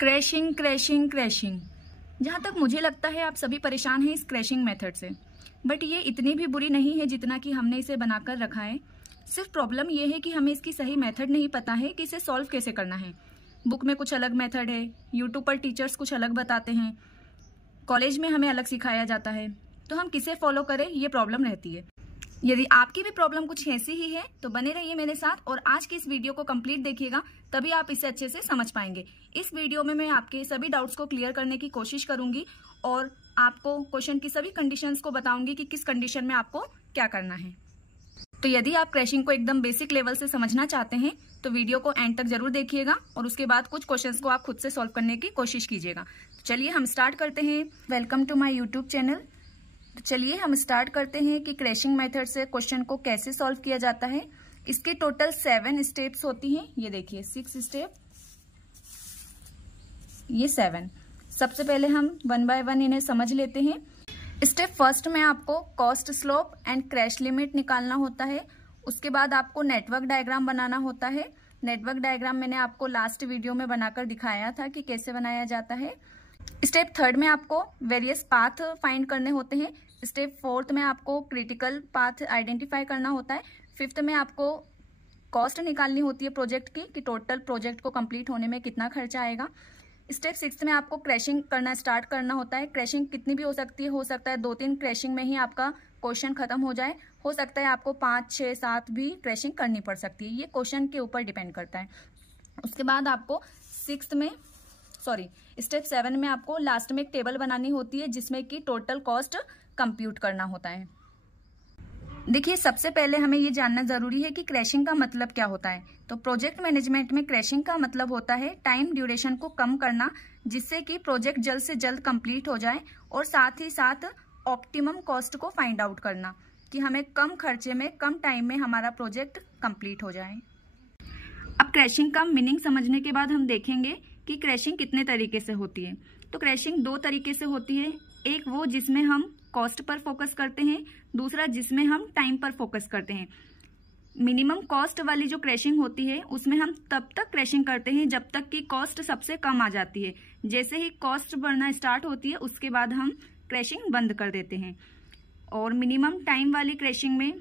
Crashing crashing crashing. जहाँ तक मुझे लगता है आप सभी परेशान हैं इस क्रैशिंग मेथड से, बट ये इतनी भी बुरी नहीं है जितना कि हमने इसे बनाकर रखा है। सिर्फ प्रॉब्लम ये है कि हमें इसकी सही मेथड नहीं पता है कि इसे सॉल्व कैसे करना है। बुक में कुछ अलग मेथड है, यूट्यूब पर टीचर्स कुछ अलग बताते हैं, कॉलेज में हमें अलग सिखाया जाता है, तो हम किसे फॉलो करें ये प्रॉब्लम रहती है। यदि आपकी भी प्रॉब्लम कुछ ऐसी ही है तो बने रहिए मेरे साथ और आज की इस वीडियो को कंप्लीट देखिएगा, तभी आप इसे अच्छे से समझ पाएंगे। इस वीडियो में मैं आपके सभी डाउट्स को क्लियर करने की कोशिश करूंगी और आपको क्वेश्चन की सभी कंडीशंस को बताऊंगी कि किस कंडीशन में आपको क्या करना है। तो यदि आप क्रैशिंग को एकदम बेसिक लेवल से समझना चाहते हैं तो वीडियो को एंड तक जरूर देखिएगा और उसके बाद कुछ क्वेश्चंस को आप खुद से सॉल्व करने की कोशिश कीजिएगा। चलिए हम स्टार्ट करते हैं। Welcome to my YouTube channel. तो चलिए हम स्टार्ट करते हैं कि क्रैशिंग मेथड से क्वेश्चन को कैसे सॉल्व किया जाता है। इसके टोटल 7 स्टेप्स होती हैं। ये देखिए 6 स्टेप, ये 7। सबसे पहले हम 1 बाय 1 इन्हें समझ लेते हैं। स्टेप फर्स्ट में आपको cost slope and crash limit निकालना होता है। उसके बाद आपको नेटवर्क डायग्राम बनाना होता है। नेटवर्क डायग्राम मैंने आपको लास्ट वीडियो में बनाकर दिखाया था कि कैसे बनाया जाता है। स्टेप थर्ड में आपको वेरियस पाथ फाइंड करने होते हैं। स्टेप फोर्थ में आपको क्रिटिकल पाथ आइडेंटिफाई करना होता है। फिफ्थ में आपको कॉस्ट निकालनी होती है प्रोजेक्ट की, कि टोटल प्रोजेक्ट को कंप्लीट होने में कितना खर्चा आएगा। स्टेप 6 में आपको क्रैशिंग करना स्टार्ट करना होता है। क्रैशिंग कितनी भी हो सकती है, हो सकता है 2-3 क्रैशिंग में ही आपका क्वेश्चन खत्म हो जाए, हो सकता है आपको 5, 6, 7 भी क्रैशिंग करनी पड़ सकती है। ये क्वेश्चन के ऊपर डिपेंड करता है। उसके बाद आपको स्टेप 7 में आपको लास्ट में एक टेबल बनानी होती है जिसमें कि टोटल कॉस्ट कंप्यूट करना होता है। देखिए सबसे पहले हमें ये जानना जरूरी है कि क्रैशिंग का मतलब क्या होता है। तो प्रोजेक्ट मैनेजमेंट में क्रैशिंग का मतलब होता है टाइम ड्यूरेशन को कम करना, जिससे कि प्रोजेक्ट जल्द से जल्द कंप्लीट हो जाए, और साथ ही साथ ऑप्टिमम कॉस्ट को फाइंड आउट करना कि हमें कम खर्चे में कम टाइम में हमारा प्रोजेक्ट कंप्लीट हो जाए। अब क्रैशिंग का मीनिंग समझने के बाद हम देखेंगे कि क्रैशिंग कितने तरीके से होती है। तो क्रैशिंग 2 तरीके से होती है। एक वो जिसमें हम कॉस्ट पर फोकस करते हैं, दूसरा जिसमें हम टाइम पर फोकस करते हैं। मिनिमम कॉस्ट वाली जो क्रैशिंग होती है उसमें हम तब तक क्रैशिंग करते हैं जब तक कि कॉस्ट सबसे कम आ जाती है। जैसे ही कॉस्ट बढ़ना स्टार्ट होती है उसके बाद हम क्रैशिंग बंद कर देते हैं। और मिनिमम टाइम वाली क्रैशिंग में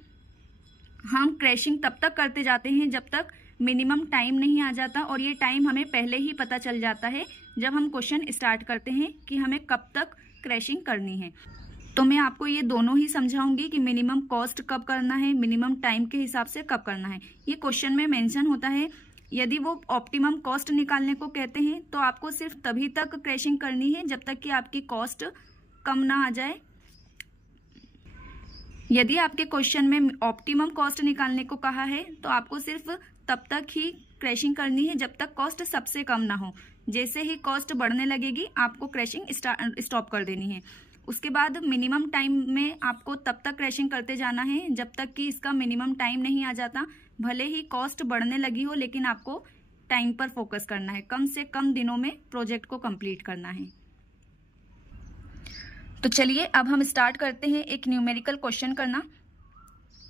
हम क्रैशिंग तब तक करते जाते हैं जब तक मिनिमम टाइम नहीं आ जाता, और ये टाइम हमें पहले ही पता चल जाता है जब हम क्वेश्चन स्टार्ट करते हैं कि हमें कब तक क्रैशिंग करनी है। तो मैं आपको ये दोनों ही समझाऊंगी कि मिनिमम कॉस्ट कब करना है, मिनिमम टाइम के हिसाब से कब करना है। ये क्वेश्चन में मेंशन होता है। यदि वो ऑप्टिमम कॉस्ट निकालने को कहते हैं तो आपको सिर्फ तभी तक क्रैशिंग करनी है जब तक कि आपकी कॉस्ट कम ना आ जाए। यदि आपके क्वेश्चन में ऑप्टिमम कॉस्ट निकालने को कहा है तो आपको सिर्फ तब तक ही क्रैशिंग करनी है जब तक कॉस्ट सबसे कम ना हो। जैसे ही कॉस्ट बढ़ने लगेगी आपको क्रैशिंग स्टॉप कर देनी है। उसके बाद मिनिमम टाइम में आपको तब तक क्रैशिंग करते जाना है जब तक कि इसका मिनिमम टाइम नहीं आ जाता। भले ही कॉस्ट बढ़ने लगी हो लेकिन आपको टाइम पर फोकस करना है, कम से कम दिनों में प्रोजेक्ट को कंप्लीट करना है। तो चलिए अब हम स्टार्ट करते हैं एक न्यूमेरिकल क्वेश्चन करना।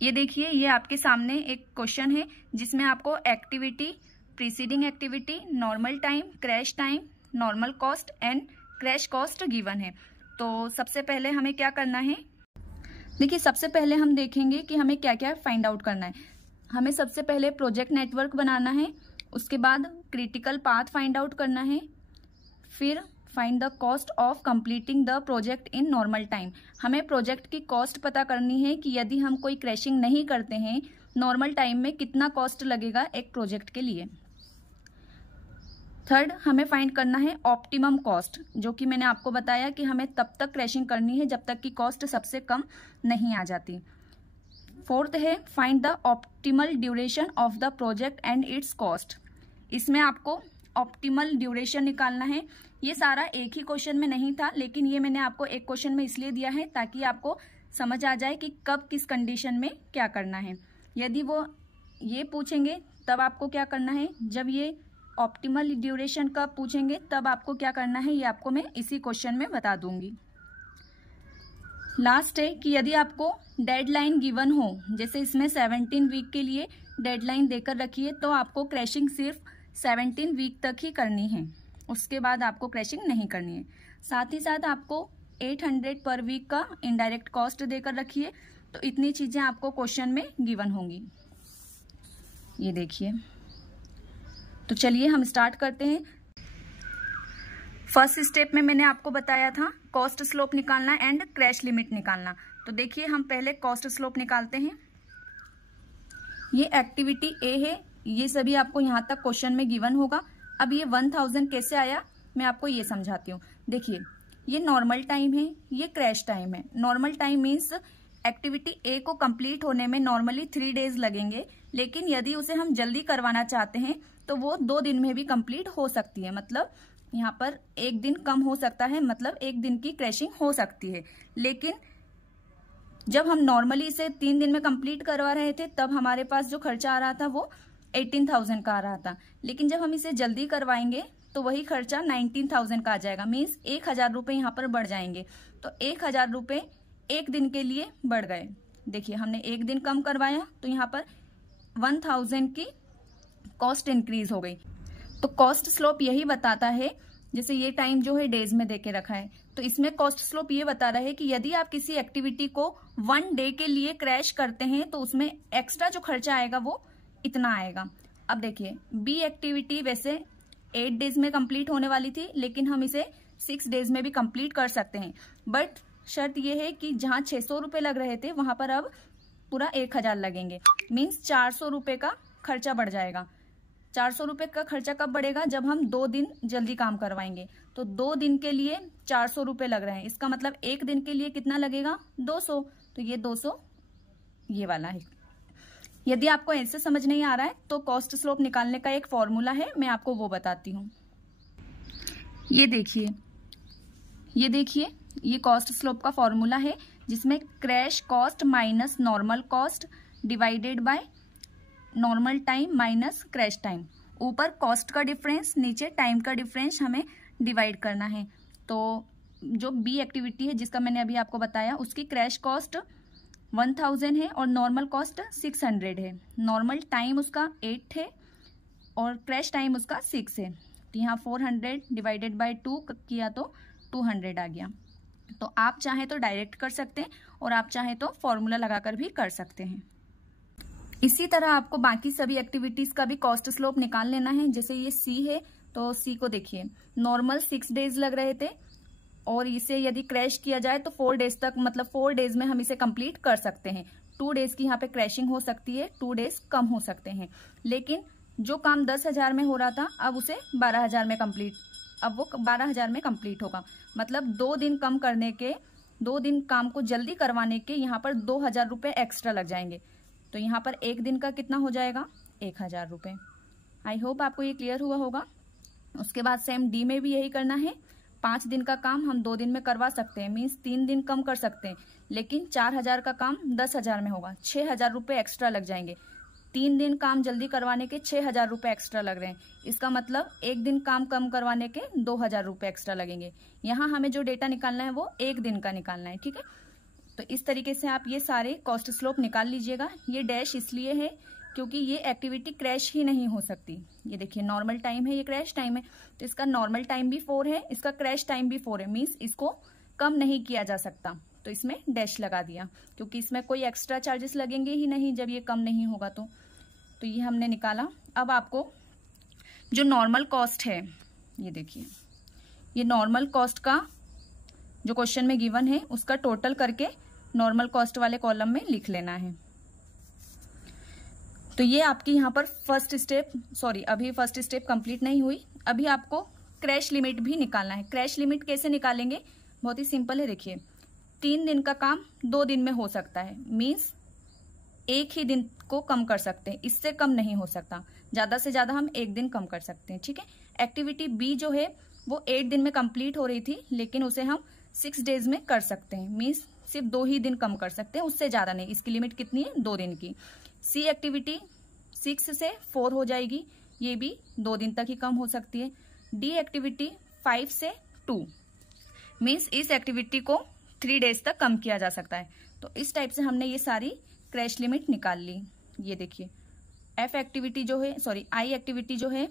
ये देखिए, ये आपके सामने एक क्वेश्चन है जिसमें आपको activity, preceding activity, normal time, crash time, normal cost and crash cost given है। तो सबसे पहले हमें क्या करना है, देखिए सबसे पहले हम देखेंगे कि हमें क्या क्या फाइंड आउट करना है। हमें सबसे पहले प्रोजेक्ट नेटवर्क बनाना है, उसके बाद क्रिटिकल पाथ फाइंड आउट करना है, फिर find the cost of completing the project in normal time. हमें प्रोजेक्ट की कॉस्ट पता करनी है कि यदि हम कोई क्रैशिंग नहीं करते हैं नॉर्मल टाइम में कितना कॉस्ट लगेगा एक प्रोजेक्ट के लिए। थर्ड, हमें फाइंड करना है ऑप्टिमम कॉस्ट, जो कि मैंने आपको बताया कि हमें तब तक क्रैशिंग करनी है जब तक कि कॉस्ट सबसे कम नहीं आ जाती। फोर्थ है find the optimal duration of the project and it's cost. इसमें आपको ऑप्टिमल ड्यूरेशन निकालना है। ये सारा एक ही क्वेश्चन में नहीं था, लेकिन ये मैंने आपको एक क्वेश्चन में इसलिए दिया है ताकि आपको समझ आ जाए कि कब किस कंडीशन में क्या करना है। यदि वो ये पूछेंगे तब आपको क्या करना है, जब ये ऑप्टिमल ड्यूरेशन कब पूछेंगे तब आपको क्या करना है, ये आपको मैं इसी क्वेश्चन में बता दूंगी। लास्ट है कि यदि आपको डेडलाइन गिवन हो, जैसे इसमें 17 वीक के लिए डेडलाइन देकर रखी है, तो आपको क्रैशिंग सिर्फ 17 वीक तक ही करनी है। उसके बाद आपको क्रैशिंग नहीं करनी है। साथ ही साथ आपको 800 पर वीक का इनडायरेक्ट कॉस्ट देकर रखिए। तो इतनी चीजें आपको क्वेश्चन में गिवन होंगी। ये देखिए, तो चलिए हम स्टार्ट करते हैं। फर्स्ट स्टेप में मैंने आपको बताया था कॉस्ट स्लोप निकालना एंड क्रैश लिमिट निकालना। तो देखिए हम पहले कॉस्ट स्लोप निकालते हैं। ये एक्टिविटी ए है, ये सभी आपको यहाँ तक क्वेश्चन में गिवन होगा। अब ये 1000 कैसे आया मैं आपको ये समझाती हूँ। देखिए ये नॉर्मल टाइम है, ये क्रैश टाइम है। नॉर्मल टाइम मीन्स एक्टिविटी ए को कंप्लीट होने में नॉर्मली 3 डेज लगेंगे, लेकिन यदि उसे हम जल्दी करवाना चाहते हैं तो वो 2 दिन में भी कंप्लीट हो सकती है। मतलब यहाँ पर 1 दिन कम हो सकता है, मतलब 1 दिन की क्रैशिंग हो सकती है। लेकिन जब हम नॉर्मली इसे 3 दिन में कंप्लीट करवा रहे थे तब हमारे पास जो खर्चा आ रहा था वो 18,000 का आ रहा था। लेकिन जब हम इसे जल्दी करवाएंगे तो वही खर्चा 19,000 का आ जाएगा। मीन्स 1,000 रुपए यहाँ पर बढ़ जाएंगे। तो 1,000 रुपए 1 दिन के लिए बढ़ गए। देखिए हमने 1 दिन कम करवाया तो यहाँ पर 1,000 की कॉस्ट इंक्रीज हो गई। तो कॉस्ट स्लोप यही बताता है, जैसे ये टाइम जो है डेज में देके रखा है, तो इसमें कॉस्ट स्लोप ये बता रहा है कि यदि आप किसी एक्टिविटी को 1 डे के लिए क्रैश करते हैं तो उसमें एक्स्ट्रा जो खर्चा आएगा वो इतना आएगा। अब देखिए बी एक्टिविटी वैसे 8 डेज में कंप्लीट होने वाली थी, लेकिन हम इसे 6 डेज में भी कंप्लीट कर सकते हैं। बट शर्त ये है कि जहां 600 रुपए लग रहे थे वहां पर अब पूरा 1,000 लगेंगे। मीन्स 400 रुपए का खर्चा बढ़ जाएगा। 400 रुपए का खर्चा कब बढ़ेगा? जब हम 2 दिन जल्दी काम करवाएंगे। तो 2 दिन के लिए 400 रुपए लग रहे हैं, इसका मतलब 1 दिन के लिए कितना लगेगा? 200। तो ये 200 ये वाला है। यदि आपको ऐसे समझ नहीं आ रहा है तो कॉस्ट स्लोप निकालने का एक फॉर्मूला है, मैं आपको वो बताती हूँ। ये देखिए ये कॉस्ट स्लोप का फॉर्मूला है, जिसमें crash cost minus normal cost divided by normal time minus crash time. ऊपर कॉस्ट का डिफरेंस, नीचे टाइम का डिफरेंस हमें डिवाइड करना है। तो जो बी एक्टिविटी है जिसका मैंने अभी आपको बताया, उसकी क्रैश कॉस्ट 1000 है और नॉर्मल कॉस्ट 600 है। नॉर्मल टाइम उसका 8 है और क्रैश टाइम उसका 6 है। तो यहाँ 400 डिवाइडेड बाय 2 किया तो 200 आ गया। तो आप चाहें तो डायरेक्ट कर सकते हैं और आप चाहें तो फॉर्मूला लगाकर भी कर सकते हैं। इसी तरह आपको बाकी सभी एक्टिविटीज का भी कॉस्ट स्लोप निकाल लेना है। जैसे ये सी है, तो सी को देखिए नॉर्मल 6 डेज लग रहे थे और इसे यदि क्रैश किया जाए तो 4 डेज तक, मतलब 4 डेज में हम इसे कंप्लीट कर सकते हैं। 2 डेज की यहाँ पे क्रैशिंग हो सकती है, 2 डेज कम हो सकते हैं। लेकिन जो काम 10,000 में हो रहा था अब उसे 12,000 में कंप्लीट, अब वो 12,000 में कंप्लीट होगा। मतलब 2 दिन कम करने के, 2 दिन काम को जल्दी करवाने के यहाँ पर 2,000 रुपए एक्स्ट्रा लग जाएंगे। तो यहाँ पर 1 दिन का कितना हो जाएगा? 1,000 रुपए। आई होप आपको ये क्लियर हुआ होगा। उसके बाद सेम डी में भी यही करना है। 5 दिन का काम हम 2 दिन में करवा सकते हैं, मीन्स 3 दिन कम कर सकते हैं, लेकिन 4,000 का काम 10,000 में होगा, 6,000 रुपए एक्स्ट्रा लग जाएंगे। 3 दिन काम जल्दी करवाने के 6,000 रुपए एक्स्ट्रा लग रहे हैं। इसका मतलब 1 दिन काम कम करवाने के 2,000 रुपए एक्स्ट्रा लगेंगे। यहाँ हमें जो डेटा निकालना है वो 1 दिन का निकालना है, ठीक है। तो इस तरीके से आप ये सारे कॉस्ट स्लोप निकाल लीजिएगा। ये डैश इसलिए है क्योंकि ये एक्टिविटी क्रैश ही नहीं हो सकती। ये देखिए नॉर्मल टाइम है, ये क्रैश टाइम है, तो इसका नॉर्मल टाइम भी 4 है, इसका क्रैश टाइम भी 4 है। मीन्स इसको कम नहीं किया जा सकता, तो इसमें डैश लगा दिया क्योंकि इसमें कोई एक्स्ट्रा चार्जेस लगेंगे ही नहीं जब ये कम नहीं होगा। तो ये हमने निकाला। अब आपको जो नॉर्मल कॉस्ट है, ये देखिए ये नॉर्मल कॉस्ट का जो क्वेश्चन में गिवन है उसका टोटल करके नॉर्मल कॉस्ट वाले कॉलम में लिख लेना है। तो ये आपकी यहाँ पर अभी फर्स्ट स्टेप कंप्लीट नहीं हुई। अभी आपको क्रैश लिमिट भी निकालना है। क्रैश लिमिट कैसे निकालेंगे? बहुत ही सिंपल है। देखिए 3 दिन का काम 2 दिन में हो सकता है, मीन्स 1 ही दिन को कम कर सकते हैं, इससे कम नहीं हो सकता। ज्यादा से ज्यादा हम 1 दिन कम कर सकते हैं, ठीक है। एक्टिविटी बी जो है वो 8 दिन में कंप्लीट हो रही थी, लेकिन उसे हम 6 डेज में कर सकते हैं, मीन्स सिर्फ 2 ही दिन कम कर सकते हैं, उससे ज्यादा नहीं। इसकी लिमिट कितनी है? 2 दिन की। सी एक्टिविटी 6 से 4 हो जाएगी, ये भी 2 दिन तक ही कम हो सकती है। डी एक्टिविटी 5 से 2, मीन्स इस एक्टिविटी को 3 डेज तक कम किया जा सकता है। तो इस टाइप से हमने ये सारी क्रैश लिमिट निकाल ली। ये देखिए एफ एक्टिविटी जो है, आई एक्टिविटी जो है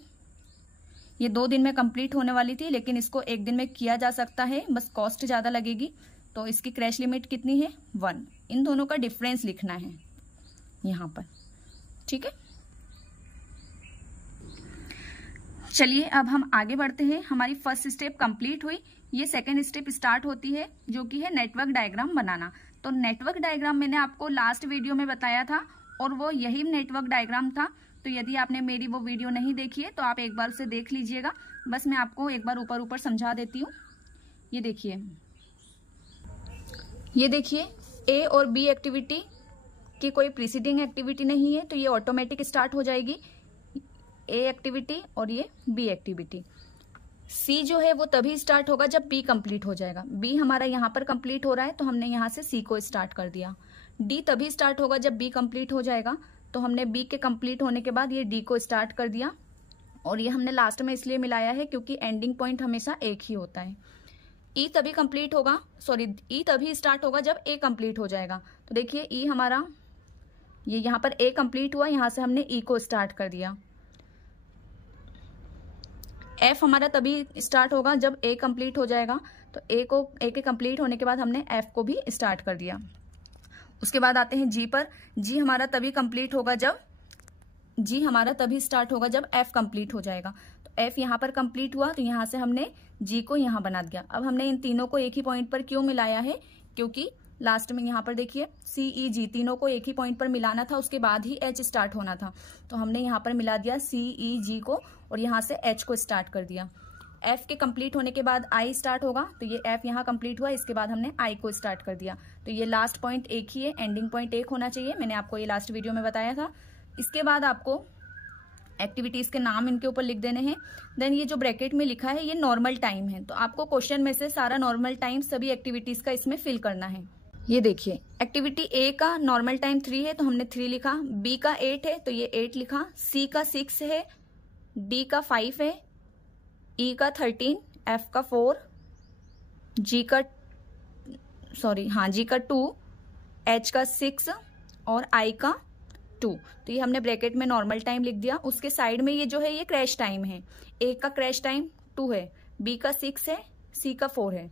ये 2 दिन में कंप्लीट होने वाली थी, लेकिन इसको 1 दिन में किया जा सकता है, बस कॉस्ट ज़्यादा लगेगी। तो इसकी क्रैश लिमिट कितनी है? 1। इन दोनों का डिफरेंस लिखना है यहाँ पर, ठीक है। चलिए अब हम आगे बढ़ते हैं। हमारी फर्स्ट स्टेप कंप्लीट हुई। ये सेकंड स्टेप स्टार्ट होती है, जो कि है नेटवर्क डायग्राम बनाना। तो नेटवर्क डायग्राम मैंने आपको लास्ट वीडियो में बताया था, और वो यही नेटवर्क डायग्राम था। तो यदि आपने मेरी वो वीडियो नहीं देखी है तो आप एक बार उसे देख लीजिएगा। बस मैं आपको एक बार ऊपर ऊपर समझा देती हूँ। ये देखिए ए और बी एक्टिविटी की कोई प्रीसीडिंग एक्टिविटी नहीं है, तो ये ऑटोमेटिक स्टार्ट हो जाएगी, ए एक्टिविटी और ये बी एक्टिविटी। सी जो है वो तभी स्टार्ट होगा जब बी कंप्लीट हो जाएगा। बी हमारा यहाँ पर कंप्लीट हो रहा है, तो हमने यहाँ से सी को स्टार्ट कर दिया। डी तभी स्टार्ट होगा जब बी कंप्लीट हो जाएगा, तो हमने बी के कंप्लीट होने के बाद ये डी को स्टार्ट कर दिया। और ये हमने लास्ट में इसलिए मिलाया है क्योंकि एंडिंग पॉइंट हमेशा एक ही होता है। ई तभी कंप्लीट होगा, ई तभी स्टार्ट होगा जब ए कंप्लीट हो जाएगा। तो देखिए ई हमारा, ये यहाँ पर ए कंप्लीट हुआ, यहाँ से हमने ई को स्टार्ट कर दिया। एफ हमारा तभी स्टार्ट होगा जब ए कंप्लीट हो जाएगा, तो ए के कंप्लीट होने के बाद हमने एफ को भी स्टार्ट कर दिया। उसके बाद आते हैं जी पर। जी हमारा तभी स्टार्ट होगा जब एफ कंप्लीट हो जाएगा। तो एफ यहाँ पर कंप्लीट हुआ, तो यहाँ से हमने जी को यहाँ बना दिया। अब हमने इन तीनों को एक ही पॉइंट पर क्यों मिलाया है? क्योंकि लास्ट में यहाँ पर देखिए सी ई जी तीनों को एक ही पॉइंट पर मिलाना था, उसके बाद ही एच स्टार्ट होना था। तो हमने यहाँ पर मिला दिया सी ई जी को और यहाँ से एच को स्टार्ट कर दिया। एफ के कंप्लीट होने के बाद आई स्टार्ट होगा, तो ये एफ यहाँ कंप्लीट हुआ, इसके बाद हमने आई को स्टार्ट कर दिया। तो ये लास्ट पॉइंट एक ही है, एंडिंग पॉइंट एक होना चाहिए। मैंने आपको ये लास्ट वीडियो में बताया था। इसके बाद आपको एक्टिविटीज के नाम इनके ऊपर लिख देने हैं। देन ये जो ब्रैकेट में लिखा है ये नॉर्मल टाइम है, तो आपको क्वेश्चन में से सारा नॉर्मल टाइम सभी एक्टिविटीज का इसमें फिल करना है। ये देखिए एक्टिविटी ए का नॉर्मल टाइम 3 है, तो हमने 3 लिखा। बी का 8 है, तो ये 8 लिखा। सी का 6 है, डी का 5 है, ई का 13, एफ का 4, जी का 2, एच का 6 और आई का 2। तो ये हमने ब्रैकेट में नॉर्मल टाइम लिख दिया। उसके साइड में ये जो है ये क्रैश टाइम है। ए का क्रैश टाइम 2 है, बी का 6 है, सी का 4 है।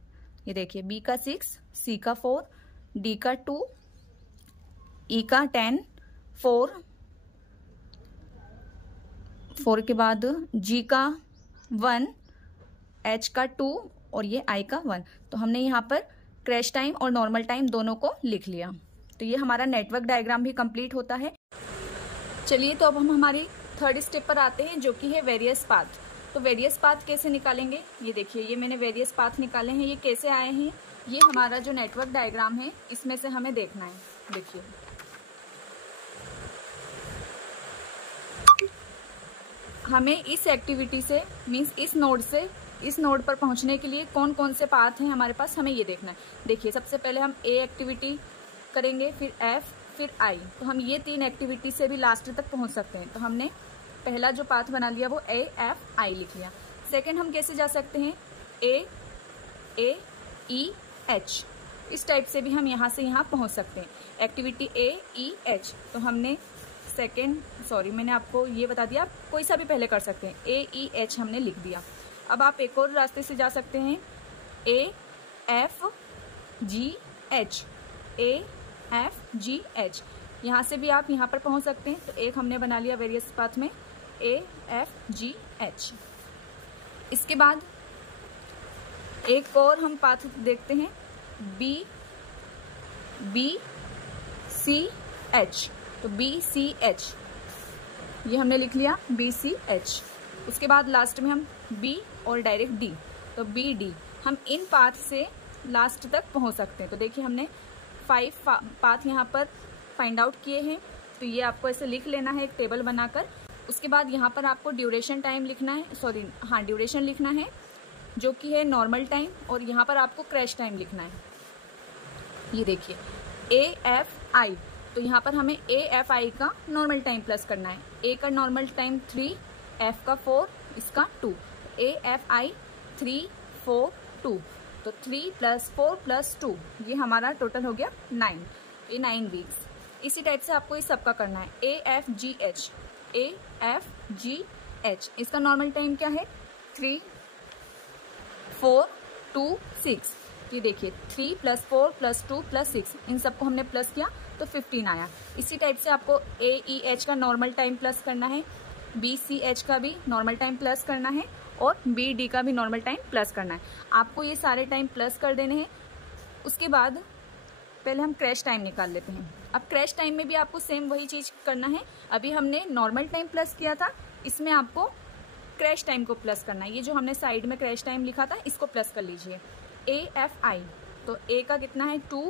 ये देखिए बी का 6, सी का 4, डी का 2, ई का 10, 4 के बाद जी का 1, एच का 2 और ये आई का 1। तो हमने यहाँ पर क्रैश टाइम और नॉर्मल टाइम दोनों को लिख लिया। तो ये हमारा नेटवर्क डायग्राम भी कंप्लीट होता है। चलिए तो अब हम हमारी थर्ड स्टेप पर आते हैं, जो कि है वेरियस पाथ। तो वेरियस पाथ कैसे निकालेंगे? ये देखिए ये मैंने वेरियस पाथ निकाले हैं। ये कैसे आए हैं? ये हमारा जो नेटवर्क डायग्राम है इसमें से हमें देखना है। देखिए हमें इस एक्टिविटी से मीन्स इस नोड पर पहुंचने के लिए कौन कौन से पाथ हैं हमारे पास, हमें ये देखना है। देखिए सबसे पहले हम ए एक्टिविटी करेंगे, फिर एफ, फिर आई। तो हम ये 3 एक्टिविटी से भी लास्ट तक पहुंच सकते हैं। तो हमने पहला जो पाथ बना लिया वो ए एफ आई लिख लिया। सेकंड हम कैसे जा सकते हैं? ए ई एच, इस टाइप से भी हम यहाँ से यहाँ पहुँच सकते हैं। एक्टिविटी ए ई एच, तो हमने मैंने आपको ये बता दिया, आप कोई सा भी पहले कर सकते हैं। ए ई एच हमने लिख दिया। अब आप एक और रास्ते से जा सकते हैं, A F G H, A F G H, यहाँ से भी आप यहाँ पर पहुँच सकते हैं। तो एक हमने बना लिया वेरियस पाथ में ए एफ जी एच। इसके बाद एक और हम पाथ देखते हैं, बी सी एच। तो बी सी एच ये हमने लिख लिया, बी सी एच। उसके बाद लास्ट में हम बी और डायरेक्ट डी, तो बी डी। हम इन पाथ से लास्ट तक पहुंच सकते हैं। तो देखिए हमने 5 पाथ यहाँ पर फाइंड आउट किए हैं। तो ये आपको ऐसे लिख लेना है एक टेबल बनाकर। उसके बाद यहाँ पर आपको ड्यूरेशन टाइम लिखना है, ड्यूरेशन लिखना है जो कि है नॉर्मल टाइम, और यहाँ पर आपको क्रैश टाइम लिखना है। ये देखिए ए एफ आई, तो यहाँ पर हमें ए एफ आई का नॉर्मल टाइम प्लस करना है। ए का नॉर्मल टाइम 3, एफ का 4, इसका 2। ए एफ आई 3 4 2, तो 3 + 4 + 2 ये हमारा टोटल हो गया 9। ये 9 वीक्स। इसी टाइप से आपको इस सबका करना है। A F G H, A F G H, इसका नॉर्मल टाइम क्या है? 3 4 2 6, ये देखिए 3 + 4 + 2 + 6, इन सबको हमने प्लस किया तो 15 आया। इसी टाइप से आपको AEH का नॉर्मल टाइम प्लस करना है, BCH का भी नॉर्मल टाइम प्लस करना है और BD का भी नॉर्मल टाइम प्लस करना है। आपको ये सारे टाइम प्लस कर देने हैं। उसके बाद पहले हम क्रैश टाइम निकाल लेते हैं। अब क्रैश टाइम में भी आपको सेम वही चीज़ करना है। अभी हमने नॉर्मल टाइम प्लस किया था, इसमें आपको क्रैश टाइम को प्लस करना है। ये जो हमने साइड में क्रैश टाइम लिखा था इसको प्लस कर लीजिए। AFI, तो A का कितना है 2,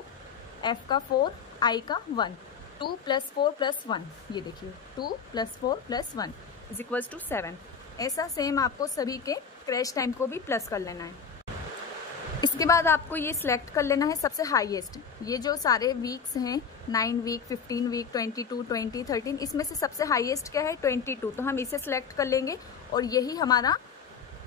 F का 4, I का 1, 2 + 4 + 1, ये देखिए 2 + 4 + 1 = 7। ऐसा सेम आपको सभी के क्रैश टाइम को भी प्लस कर लेना है। इसके बाद आपको ये सिलेक्ट कर लेना है सबसे हाईएस्ट। ये जो सारे वीक्स हैं 9 वीक, 15 वीक, 22, 20, 13, इसमें से सबसे हाईएस्ट क्या है 22, तो हम इसे सिलेक्ट कर लेंगे और यही हमारा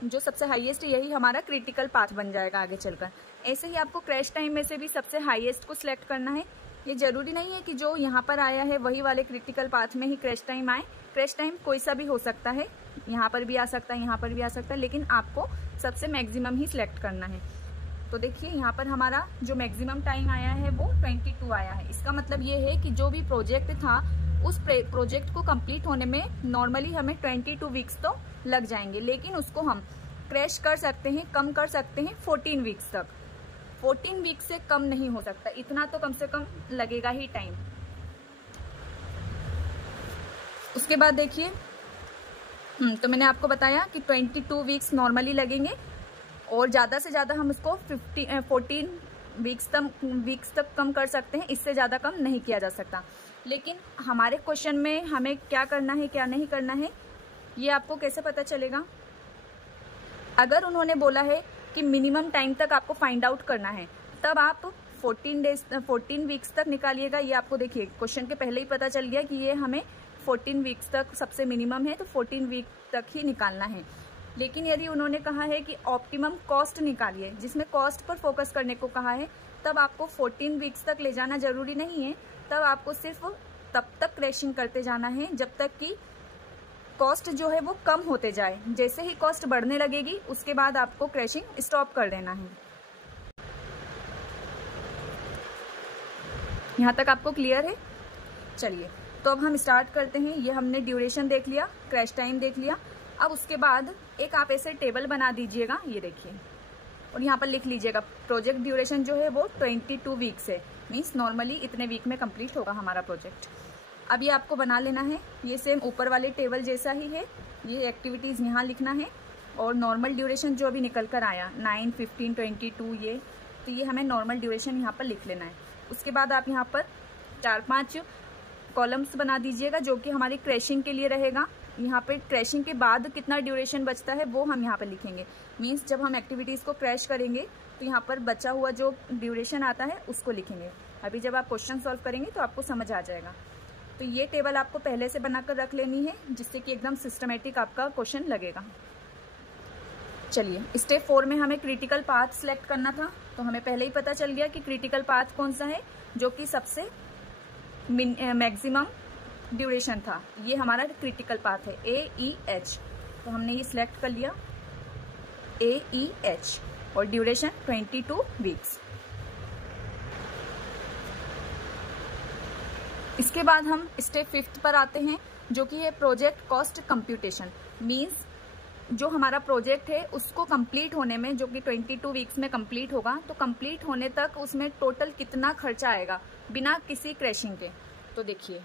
जो सबसे हाईएस्ट है यही हमारा क्रिटिकल पाथ बन जाएगा आगे चलकर। ऐसे ही आपको क्रैश टाइम में से भी सबसे हाईएस्ट को सिलेक्ट करना है। ये जरूरी नहीं है कि जो यहाँ पर आया है वही वाले क्रिटिकल पाथ में ही क्रैश टाइम आए। क्रैश टाइम कोई सा भी हो सकता है, यहाँ पर भी आ सकता है, यहाँ पर भी आ सकता है, लेकिन आपको सबसे मैक्सिमम ही सिलेक्ट करना है। तो देखिए यहाँ पर हमारा जो मैक्सिमम टाइम आया है वो 22 आया है। इसका मतलब ये है कि जो भी प्रोजेक्ट था उस प्रोजेक्ट को कंप्लीट होने में नॉर्मली हमें 22 वीक्स तो लग जाएंगे, लेकिन उसको हम क्रैश कर सकते हैं, कम कर सकते हैं 14 वीक्स तक। 14 वीक्स से कम नहीं हो सकता, इतना तो कम से कम लगेगा ही टाइम। उसके बाद देखिए तो मैंने आपको बताया कि 22 वीक्स नॉर्मली लगेंगे और ज़्यादा से ज़्यादा हम इसको 14 वीक्स तक कम कर सकते हैं, इससे ज़्यादा कम नहीं किया जा सकता। लेकिन हमारे क्वेश्चन में हमें क्या करना है क्या नहीं करना है ये आपको कैसे पता चलेगा? अगर उन्होंने बोला है कि मिनिमम टाइम तक आपको फाइंड आउट करना है, तब आप 14 वीक्स तक निकालिएगा। ये आपको देखिए क्वेश्चन के पहले ही पता चल गया कि ये हमें 14 वीक्स तक सबसे मिनिमम है, तो 14 वीक तक ही निकालना है। लेकिन यदि उन्होंने कहा है कि ऑप्टिमम कॉस्ट निकालिए, जिसमें कॉस्ट पर फोकस करने को कहा है, तब आपको 14 वीक्स तक ले जाना जरूरी नहीं है। तब आपको सिर्फ तब तक क्रैशिंग करते जाना है जब तक कि कॉस्ट जो है वो कम होते जाए। जैसे ही कॉस्ट बढ़ने लगेगी उसके बाद आपको क्रैशिंग स्टॉप कर देना है। यहाँ तक आपको क्लियर है? चलिए तो अब हम स्टार्ट करते हैं। ये हमने ड्यूरेशन देख लिया, क्रैश टाइम देख लिया। अब उसके बाद एक आप ऐसे टेबल बना दीजिएगा, ये देखिए, और यहाँ पर लिख लीजिएगा प्रोजेक्ट ड्यूरेशन जो है वो 22 वीक्स है, मीन्स नॉर्मली इतने वीक में कंप्लीट होगा हमारा प्रोजेक्ट। अब ये आपको बना लेना है। ये सेम ऊपर वाले टेबल जैसा ही है, ये एक्टिविटीज़ यहाँ लिखना है और नॉर्मल ड्यूरेशन जो अभी निकल कर आया 9, 15, 22 ये, तो ये हमें नॉर्मल ड्यूरेशन यहाँ पर लिख लेना है। उसके बाद आप यहाँ पर 4-5 कॉलम्स बना दीजिएगा जो कि हमारी क्रैशिंग के लिए रहेगा। यहाँ पे क्रैशिंग के बाद कितना ड्यूरेशन बचता है वो हम यहाँ पर लिखेंगे। मीन्स जब हम एक्टिविटीज़ को क्रैश करेंगे तो यहाँ पर बचा हुआ जो ड्यूरेशन आता है उसको लिखेंगे। अभी जब आप क्वेश्चन सॉल्व करेंगे तो आपको समझ आ जाएगा। तो ये टेबल आपको पहले से बनाकर रख लेनी है जिससे कि एकदम सिस्टमेटिक आपका क्वेश्चन लगेगा। चलिए स्टेप 4 में हमें क्रिटिकल पाथ सिलेक्ट करना था, तो हमें पहले ही पता चल गया कि क्रिटिकल पाथ कौन सा है जो कि सबसे मैक्सिमम ड्यूरेशन था। ये हमारा क्रिटिकल पाथ है AEH, तो हमने ये सिलेक्ट कर लिया AEH और ड्यूरेशन 22 वीक्स। इसके बाद हम स्टेप 5 पर आते हैं जो कि है प्रोजेक्ट कॉस्ट कंप्यूटेशन। मीन्स जो हमारा प्रोजेक्ट है उसको कंप्लीट होने में, जो कि 22 वीक्स में कंप्लीट होगा, तो कंप्लीट होने तक उसमें टोटल कितना खर्चा आएगा बिना किसी क्रैशिंग के। तो देखिए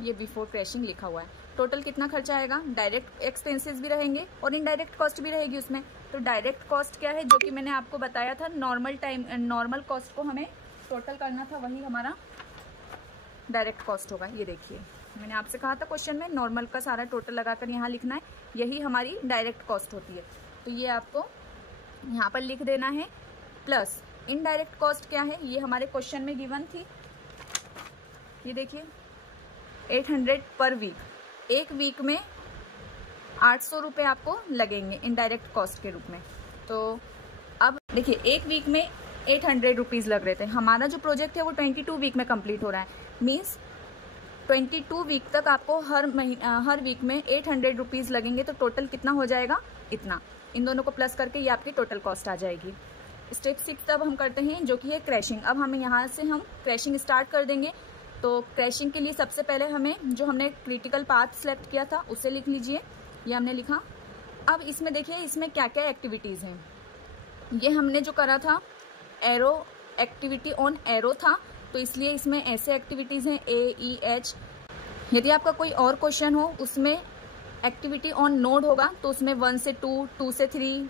ये बिफोर क्रैशिंग लिखा हुआ है। टोटल कितना खर्चा आएगा, डायरेक्ट एक्सपेंसेस भी रहेंगे और इनडायरेक्ट कॉस्ट भी रहेगी उसमें। तो डायरेक्ट कॉस्ट क्या है जो कि मैंने आपको बताया था, नॉर्मल कॉस्ट को हमें टोटल करना था, वही हमारा डायरेक्ट कॉस्ट होगा। ये देखिए मैंने आपसे कहा था क्वेश्चन में नॉर्मल का सारा टोटल लगाकर यहाँ लिखना है, यही हमारी डायरेक्ट कॉस्ट होती है। तो ये आपको यहाँ पर लिख देना है। प्लस इनडायरेक्ट कॉस्ट क्या है, ये हमारे क्वेश्चन में गिवन थी। ये देखिए 800 पर वीक, एक वीक में 800 रुपये आपको लगेंगे इनडायरेक्ट कॉस्ट के रूप में। तो अब देखिए एक वीक में 800 रुपीज़ लग रहे थे, हमारा जो प्रोजेक्ट है वो 22 वीक में कंप्लीट हो रहा है। मीन्स 22 वीक तक आपको हर वीक में 800 रुपीज़ लगेंगे, तो टोटल कितना हो जाएगा, इतना। इन दोनों को प्लस करके ये आपकी टोटल कॉस्ट आ जाएगी। स्टेप 6 अब हम करते हैं जो कि है क्रैशिंग। अब हमें यहाँ से हम क्रैशिंग स्टार्ट कर देंगे। तो क्रैशिंग के लिए सबसे पहले हमें जो हमने क्रिटिकल पाथ सेलेक्ट किया था उसे लिख लीजिए, ये हमने लिखा। अब इसमें देखिए इसमें क्या क्या एक्टिविटीज़ हैं। ये हमने जो करा था एरो एक्टिविटी ऑन एरो था, तो इसलिए इसमें ऐसे एक्टिविटीज़ हैं AEH। यदि आपका कोई और क्वेश्चन हो उसमें एक्टिविटी ऑन नोड होगा तो उसमें 1 से 2, 2 से 3,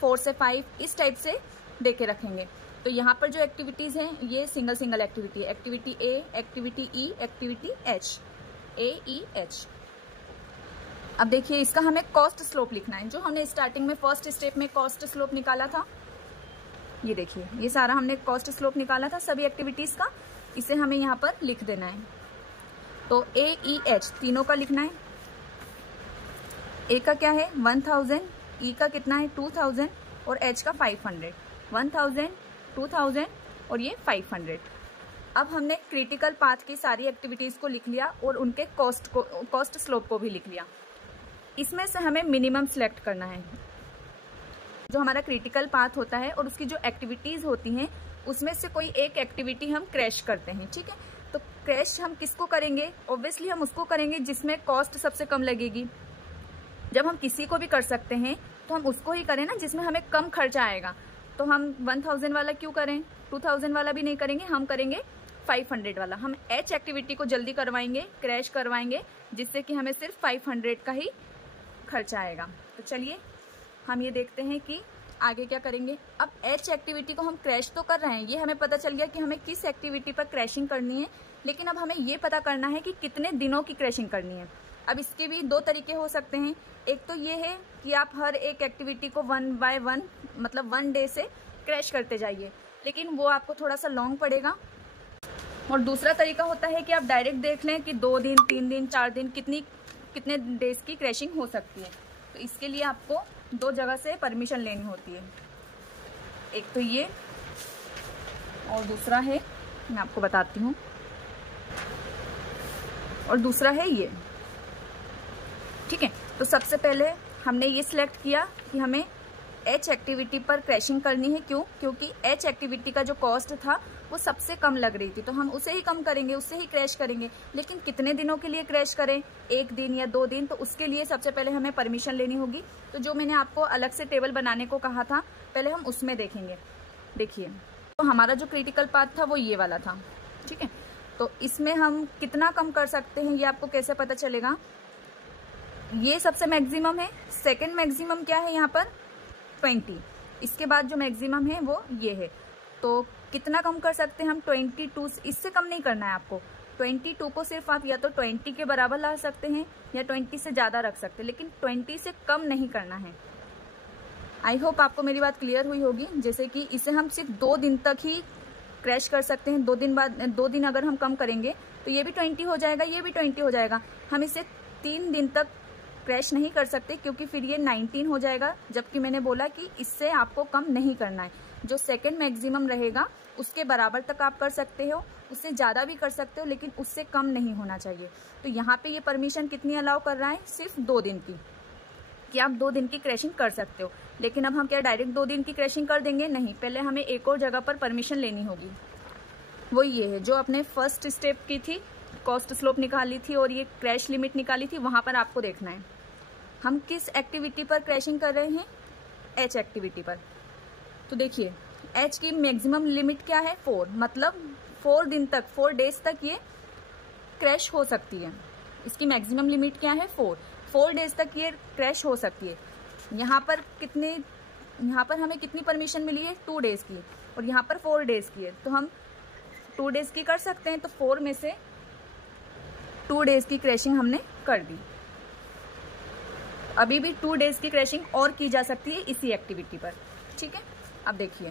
4 से 5 इस टाइप से दे के रखेंगे। तो यहाँ पर जो एक्टिविटीज़ हैं ये सिंगल सिंगल एक्टिविटी है। Activity A, activity E, activity H, AEH। अब देखिए इसका हमें कॉस्ट स्लोप लिखना है। जो हमने स्टार्टिंग में फर्स्ट स्टेप में कॉस्ट स्लोप निकाला था, ये देखिए ये सारा हमने कॉस्ट स्लोप निकाला था सभी एक्टिविटीज़ का, इसे हमें यहाँ पर लिख देना है। तो AEH तीनों का लिखना है। A का क्या है 1000, E का कितना है 2000 और H का 500। 1000, 2000 और ये 500। अब हमने क्रिटिकल पाथ की सारी एक्टिविटीज़ को लिख लिया और उनके कॉस्ट स्लोप को भी लिख लिया। इसमें से हमें मिनिमम सिलेक्ट करना है। जो हमारा क्रिटिकल पाथ होता है और उसकी जो एक्टिविटीज़ होती हैं उसमें से कोई एक एक्टिविटी हम क्रैश करते हैं, ठीक है। तो क्रैश हम किसको करेंगे, ऑब्वियसली हम उसको करेंगे जिसमें कॉस्ट सबसे कम लगेगी। जब हम किसी को भी कर सकते हैं तो हम उसको ही करें ना जिसमें हमें कम खर्चा आएगा। तो हम 1000 वाला क्यों करें, 2000 वाला भी नहीं करेंगे, हम करेंगे 500 वाला। हम H एक्टिविटी को जल्दी करवाएंगे, क्रैश करवाएंगे, जिससे कि हमें सिर्फ 500 का ही खर्चा आएगा। तो चलिए हम ये देखते हैं कि आगे क्या करेंगे। अब H एक्टिविटी को हम क्रैश तो कर रहे हैं, ये हमें पता चल गया कि हमें किस एक्टिविटी पर क्रैशिंग करनी है, लेकिन अब हमें ये पता करना है कि कितने दिनों की क्रैशिंग करनी है। अब इसके भी 2 तरीके हो सकते हैं। एक तो ये है कि आप हर एक एक्टिविटी को 1 बाय 1 मतलब 1 डे से क्रैश करते जाइए, लेकिन वो आपको थोड़ा सा लॉन्ग पड़ेगा। और दूसरा तरीका होता है कि आप डायरेक्ट देख लें कि 2 दिन, 3 दिन, 4 दिन कितने डेज की क्रैशिंग हो सकती है। तो इसके लिए आपको 2 जगह से परमिशन लेनी होती है। एक तो ये और दूसरा है, मैं आपको बताती हूँ, और दूसरा है ये, ठीक है। तो सबसे पहले हमने ये सिलेक्ट किया कि हमें H एक्टिविटी पर क्रैशिंग करनी है। क्यों? क्योंकि H एक्टिविटी का जो कॉस्ट था वो सबसे कम लग रही थी, तो हम उसे ही कम करेंगे, उससे ही क्रैश करेंगे। लेकिन कितने दिनों के लिए क्रैश करें, 1 दिन या 2 दिन, तो उसके लिए सबसे पहले हमें परमिशन लेनी होगी। तो जो मैंने आपको अलग से टेबल बनाने को कहा था, पहले हम उसमें देखेंगे। देखिए तो हमारा जो क्रिटिकल पाथ था वो ये वाला था, ठीक है। तो इसमें हम कितना कम कर सकते हैं ये आपको कैसे पता चलेगा। ये सबसे मैक्सिमम है। सेकंड मैक्सिमम क्या है यहाँ पर 20। इसके बाद जो मैक्सिमम है वो ये है। तो कितना कम कर सकते हैं हम 22, इससे कम नहीं करना है आपको। 22 को सिर्फ आप या तो 20 के बराबर ला सकते हैं या 20 से ज़्यादा रख सकते हैं, लेकिन 20 से कम नहीं करना है। आई होप आपको मेरी बात क्लियर हुई होगी। जैसे कि इसे हम सिर्फ 2 दिन तक ही क्रैश कर सकते हैं। 2 दिन बाद 2 दिन अगर हम कम करेंगे तो ये भी 20 हो जाएगा, ये भी 20 हो जाएगा। हम इसे 3 दिन तक क्रैश नहीं कर सकते क्योंकि फिर ये 19 हो जाएगा, जबकि मैंने बोला कि इससे आपको कम नहीं करना है। जो सेकंड मैक्सिमम रहेगा उसके बराबर तक आप कर सकते हो, उससे ज़्यादा भी कर सकते हो, लेकिन उससे कम नहीं होना चाहिए। तो यहाँ पे ये परमिशन कितनी अलाउ कर रहा है, सिर्फ 2 दिन की, कि आप 2 दिन की क्रैशिंग कर सकते हो। लेकिन अब हम क्या डायरेक्ट 2 दिन की क्रैशिंग कर देंगे? नहीं, पहले हमें एक और जगह पर परमिशन लेनी होगी। वो ये है जो अपने फर्स्ट स्टेप की थी, कॉस्ट स्लोप निकाली थी और ये क्रैश लिमिट निकाली थी, वहाँ पर आपको देखना है हम किस एक्टिविटी पर क्रैशिंग कर रहे हैं, H एक्टिविटी पर। तो देखिए H की मैक्सिमम लिमिट क्या है 4, मतलब 4 दिन तक, 4 डेज तक ये क्रैश हो सकती है। इसकी मैक्सिमम लिमिट क्या है 4 डेज तक ये क्रैश हो सकती है। यहाँ पर हमें कितनी परमिशन मिली है 2 डेज की, और यहाँ पर 4 डेज की है। तो हम 2 डेज की कर सकते हैं, तो 4 में से 2 डेज की क्रैशिंग हमने कर दी। अभी भी 2 डेज की क्रैशिंग और की जा सकती है इसी एक्टिविटी पर, ठीक है। अब देखिए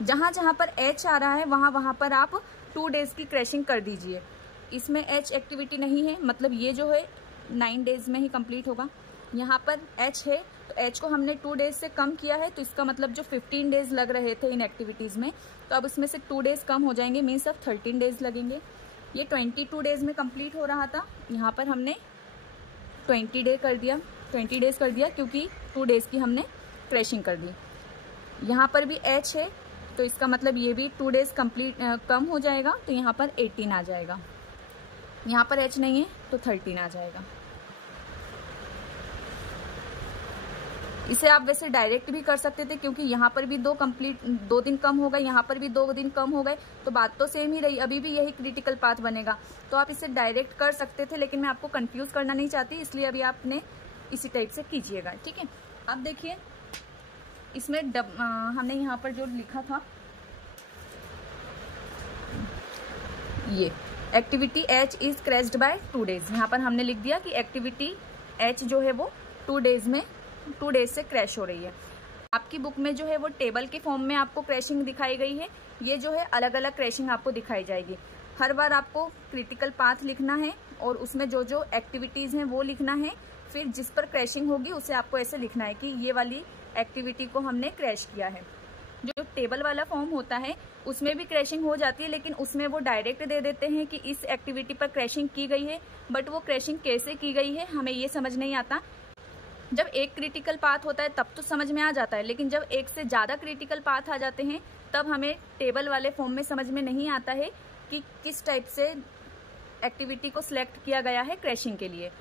जहाँ जहाँ पर H आ रहा है वहाँ पर आप 2 डेज की क्रैशिंग कर दीजिए। इसमें H एक्टिविटी नहीं है, मतलब ये जो है 9 डेज में ही कंप्लीट होगा। यहाँ पर H है तो H को हमने 2 डेज से कम किया है, तो इसका मतलब जो 15 डेज लग रहे थे इन एक्टिविटीज़ में, तो अब उसमें से 2 डेज कम हो जाएंगे, मीन्स अब 13 डेज लगेंगे। ये 22 डेज में कंप्लीट हो रहा था, यहाँ पर हमने 20 डेज कर दिया क्योंकि 2 डेज की हमने क्रैशिंग कर दी। यहाँ पर भी एच है तो इसका मतलब ये भी 2 डेज कंप्लीट कम हो जाएगा, तो यहाँ पर 18 आ जाएगा। यहाँ पर एच नहीं है तो 13 आ जाएगा। इसे आप वैसे डायरेक्ट भी कर सकते थे, क्योंकि यहाँ पर भी 2 दिन कम हो गए, यहाँ पर भी 2 दिन कम हो गए, तो बात तो सेम ही रही, अभी भी यही क्रिटिकल पाथ बनेगा। तो आप इसे डायरेक्ट कर सकते थे, लेकिन मैं आपको कंफ्यूज करना नहीं चाहती, इसलिए अभी आपने इसी टाइप से कीजिएगा। ठीक है, अब देखिए इसमें हमने यहाँ पर जो लिखा था, ये activity H is crashed by 2 days, यहाँ पर हमने लिख दिया कि एक्टिविटी एच जो है वो 2 डेज से क्रैश हो रही है। आपकी बुक में जो है वो टेबल के फॉर्म में आपको क्रैशिंग दिखाई गई है, ये जो है अलग अलग क्रैशिंग आपको दिखाई जाएगी। हर बार आपको क्रिटिकल पाथ लिखना है और उसमें जो जो एक्टिविटीज़ हैं वो लिखना है, फिर जिस पर क्रैशिंग होगी उसे आपको ऐसे लिखना है कि ये वाली एक्टिविटी को हमने क्रैश किया है। जो टेबल वाला फॉर्म होता है उसमें भी क्रैशिंग हो जाती है, लेकिन उसमें वो डायरेक्ट दे देते हैं कि इस एक्टिविटी पर क्रैशिंग की गई है, बट वो क्रैशिंग कैसे की गई है हमें ये समझ नहीं आता। जब एक क्रिटिकल पाथ होता है तब तो समझ में आ जाता है, लेकिन जब एक से ज़्यादा क्रिटिकल पाथ आ जाते हैं तब हमें टेबल वाले फॉर्म में समझ में नहीं आता है कि किस टाइप से एक्टिविटी को सिलेक्ट किया गया है क्रैशिंग के लिए।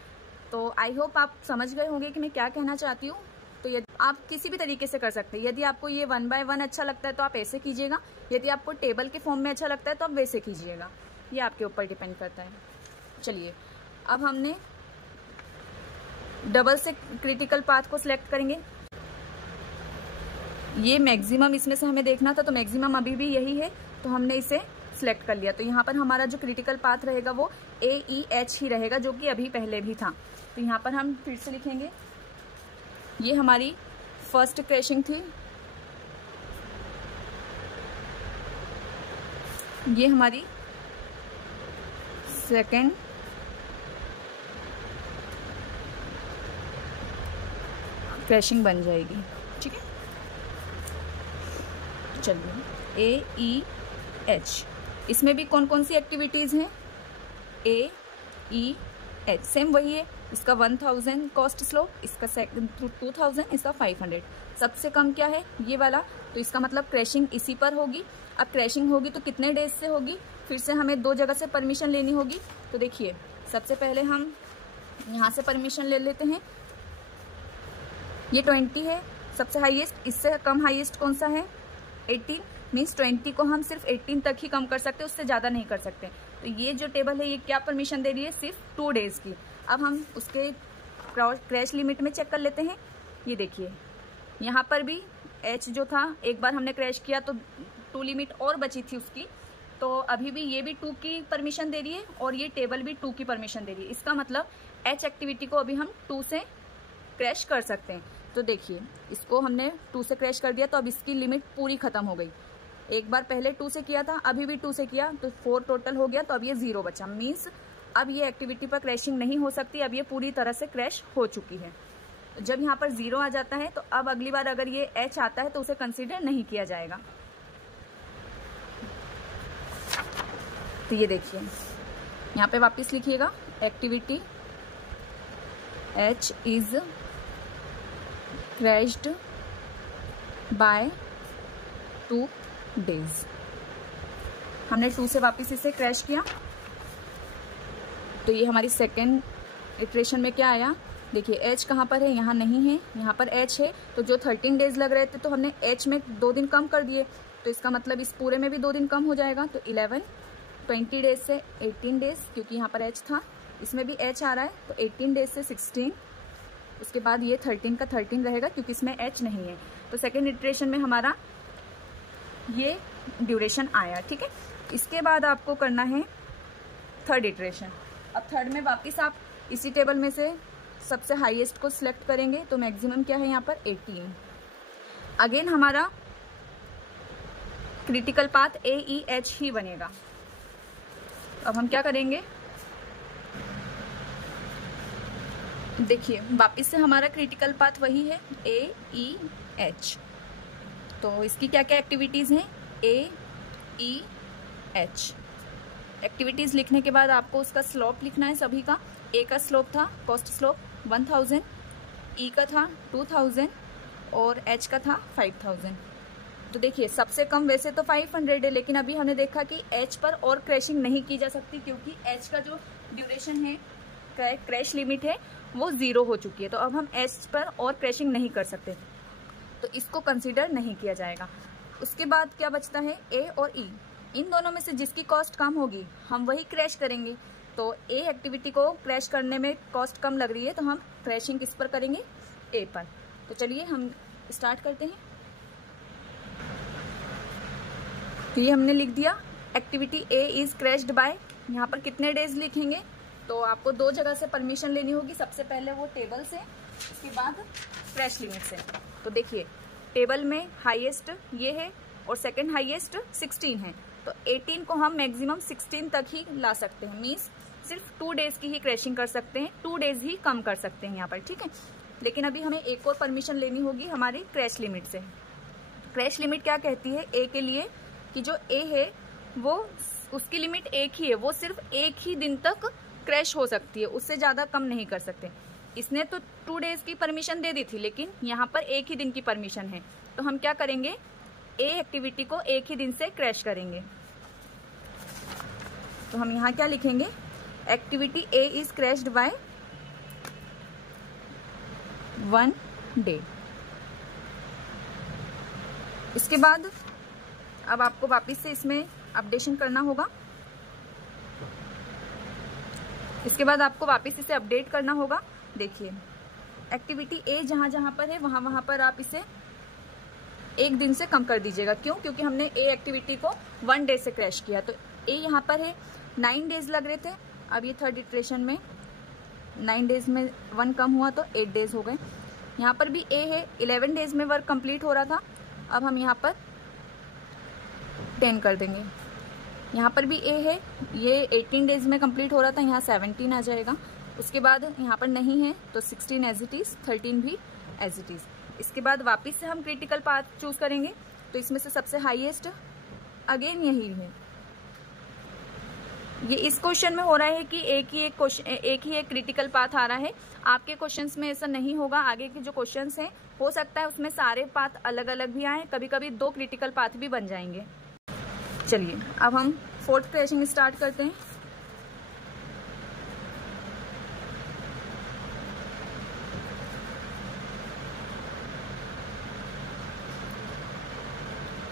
तो आई होप आप समझ गए होंगे कि मैं क्या कहना चाहती हूँ। तो यदि आप किसी भी तरीके से कर सकते हैं, यदि आपको ये 1 बाय 1 अच्छा लगता है तो आप ऐसे कीजिएगा, यदि आपको टेबल के फॉर्म में अच्छा लगता है तो आप वैसे कीजिएगा, ये आपके ऊपर डिपेंड करता है। चलिए अब हमने डबल से क्रिटिकल पाथ को सिलेक्ट करेंगे। ये मैक्सिमम इसमें से हमें देखना था, तो मैक्सिमम अभी भी यही है, तो हमने इसे सिलेक्ट कर लिया। तो यहाँ पर हमारा जो क्रिटिकल पाथ रहेगा वो AEH ही रहेगा, जो कि अभी पहले भी था। तो यहाँ पर हम फिर से लिखेंगे, ये हमारी फर्स्ट क्रैशिंग थी, ये हमारी सेकेंड, क्रैशिंग बन जाएगी। ठीक है, चलिए AEH, इसमें भी कौन कौन सी एक्टिविटीज़ हैं? AEH सेम वही है, इसका 1000 कॉस्ट स्लोप, इसका 2000, इसका 500। सबसे कम क्या है? ये वाला, तो इसका मतलब क्रैशिंग इसी पर होगी। अब क्रैशिंग होगी तो कितने डेज से होगी? फिर से हमें 2 जगह से परमिशन लेनी होगी। तो देखिए सबसे पहले हम यहाँ से परमिशन ले लेते हैं, ये 20 है सबसे हाईएस्ट, इससे कम हाईएस्ट कौन सा है? 18, मीन्स 20 को हम सिर्फ 18 तक ही कम कर सकते, उससे ज़्यादा नहीं कर सकते। तो ये जो टेबल है ये क्या परमिशन दे रही है? सिर्फ 2 डेज़ की। अब हम उसके क्रैश लिमिट में चेक कर लेते हैं। ये देखिए यहाँ पर भी एच जो था, एक बार हमने क्रैश किया तो 2 लिमिट और बची थी उसकी, तो अभी भी ये भी 2 की परमिशन दे रही है और ये टेबल भी 2 की परमिशन दे रही है। इसका मतलब एच एक्टिविटी को अभी हम 2 से क्रैश कर सकते हैं। तो देखिए इसको हमने 2 से क्रैश कर दिया, तो अब इसकी लिमिट पूरी ख़त्म हो गई। एक बार पहले 2 से किया था, अभी भी 2 से किया, तो 4 टोटल हो गया, तो अब ये 0 बचा। मीन्स अब ये एक्टिविटी पर क्रैशिंग नहीं हो सकती, अब ये पूरी तरह से क्रैश हो चुकी है। जब यहाँ पर 0 आ जाता है तो अब अगली बार अगर ये एच आता है तो उसे कंसीडर नहीं किया जाएगा। तो ये देखिए यहाँ पे वापस लिखिएगा, activity H is crashed by 2 days. हमने 2 से वापस इसे क्रैश किया, तो ये हमारी सेकेंड इटरेशन में क्या आया? देखिए एच कहाँ पर है? यहाँ नहीं है, यहाँ पर एच है। तो जो 13 डेज लग रहे थे तो हमने एच में 2 दिन कम कर दिए, तो इसका मतलब इस पूरे में भी 2 दिन कम हो जाएगा। तो 11, 20 डेज से 18 डेज, क्योंकि यहाँ पर एच था, इसमें भी एच आ रहा है, तो 18 डेज से 16, उसके बाद ये 13 का 13 रहेगा क्योंकि इसमें एच नहीं है। तो सेकेंड इटरेशन में हमारा ये ड्यूरेशन आया। ठीक है, इसके बाद आपको करना है थर्ड इटरेशन। अब थर्ड में वापस आप इसी टेबल में से सबसे हाईएस्ट को सिलेक्ट करेंगे, तो मैक्सिमम क्या है यहाँ पर? 18। अगेन हमारा क्रिटिकल पाथ AEH ही बनेगा। अब हम क्या करेंगे? देखिए वापस से हमारा क्रिटिकल पाथ वही है AEH। तो इसकी क्या क्या एक्टिविटीज़ हैं? AEH एक्टिविटीज़ लिखने के बाद आपको उसका स्लोप लिखना है सभी का। A का स्लोप था कॉस्ट स्लोप 1000, E का था 2000, और एच का था 5000। तो देखिए सबसे कम वैसे तो 500 है, लेकिन अभी हमने देखा कि एच पर और क्रैशिंग नहीं की जा सकती क्योंकि एच का जो ड्यूरेशन है, क्रैश लिमिट है, वो 0 हो चुकी है। तो अब हम एच पर और क्रैशिंग नहीं कर सकते, तो इसको कंसीडर नहीं किया जाएगा। उसके बाद क्या बचता है, ए और ई। इन दोनों में से जिसकी कॉस्ट कम होगी हम वही क्रैश करेंगे। तो ए एक्टिविटी को क्रैश करने में कॉस्ट कम लग रही है, तो हम क्रैशिंग किस पर करेंगे, ए पर। तो चलिए हम स्टार्ट करते हैं। तो ये हमने लिख दिया, activity A is crashed by, यहाँ पर कितने डेज लिखेंगे, तो आपको 2 जगह से परमिशन लेनी होगी। सबसे पहले वो टेबल से, उसके बाद क्रैश लिमिट से। तो देखिए टेबल में हाईएस्ट ये है और सेकंड हाईएस्ट 16 है, तो 18 को हम मैक्सिमम 16 तक ही ला सकते हैं। मीन्स सिर्फ 2 डेज की ही क्रैशिंग कर सकते हैं, 2 डेज ही कम कर सकते हैं यहाँ पर, ठीक है। लेकिन अभी हमें एक और परमिशन लेनी होगी हमारी क्रैश लिमिट से। क्रैश लिमिट क्या कहती है ए के लिए, कि जो ए है वो उसकी लिमिट एक ही है, वो सिर्फ एक ही दिन तक क्रैश हो सकती है, उससे ज़्यादा कम नहीं कर सकते। इसने तो 2 डेज की परमिशन दे दी थी, लेकिन यहाँ पर एक ही दिन की परमिशन है। तो हम क्या करेंगे, ए एक्टिविटी को एक ही दिन से क्रैश करेंगे। तो हम यहाँ क्या लिखेंगे, activity A is crashed by 1 day. इसके बाद अब आपको वापस से इसमें अपडेशन करना होगा। इसके बाद आपको वापस इसे अपडेट करना होगा। देखिए एक्टिविटी ए जहां जहां पर है वहां पर आप इसे एक दिन से कम कर दीजिएगा। क्यों, क्योंकि हमने ए एक्टिविटी को 1 डे से क्रैश किया। तो ए यहाँ पर है 9 डेज लग रहे थे, अब ये थर्ड इटरेशन में 9 डेज में 1 कम हुआ तो 8 डेज हो गए। यहाँ पर भी ए है, 11 डेज में वर्क कंप्लीट हो रहा था, अब हम यहाँ पर 10 कर देंगे। यहाँ पर भी ए है, ये 18 डेज में कंप्लीट हो रहा था, यहाँ 17 आ जाएगा। उसके बाद यहाँ पर नहीं है तो 16 एज इट इज, 13 भी एज इट इज। इसके बाद वापस से हम क्रिटिकल पाथ चूज करेंगे, तो इसमें से सबसे हाईएस्ट अगेन यही है। ये इस क्वेश्चन में हो रहा है कि एक ही एक क्रिटिकल पाथ आ रहा है। आपके क्वेश्चंस में ऐसा नहीं होगा। आगे के जो क्वेश्चंस हैं हो सकता है उसमें सारे पाथ अलग अलग भी आए, कभी कभी 2 क्रिटिकल पाथ भी बन जाएंगे। चलिए अब हम 4th क्रैशिंग स्टार्ट करते हैं।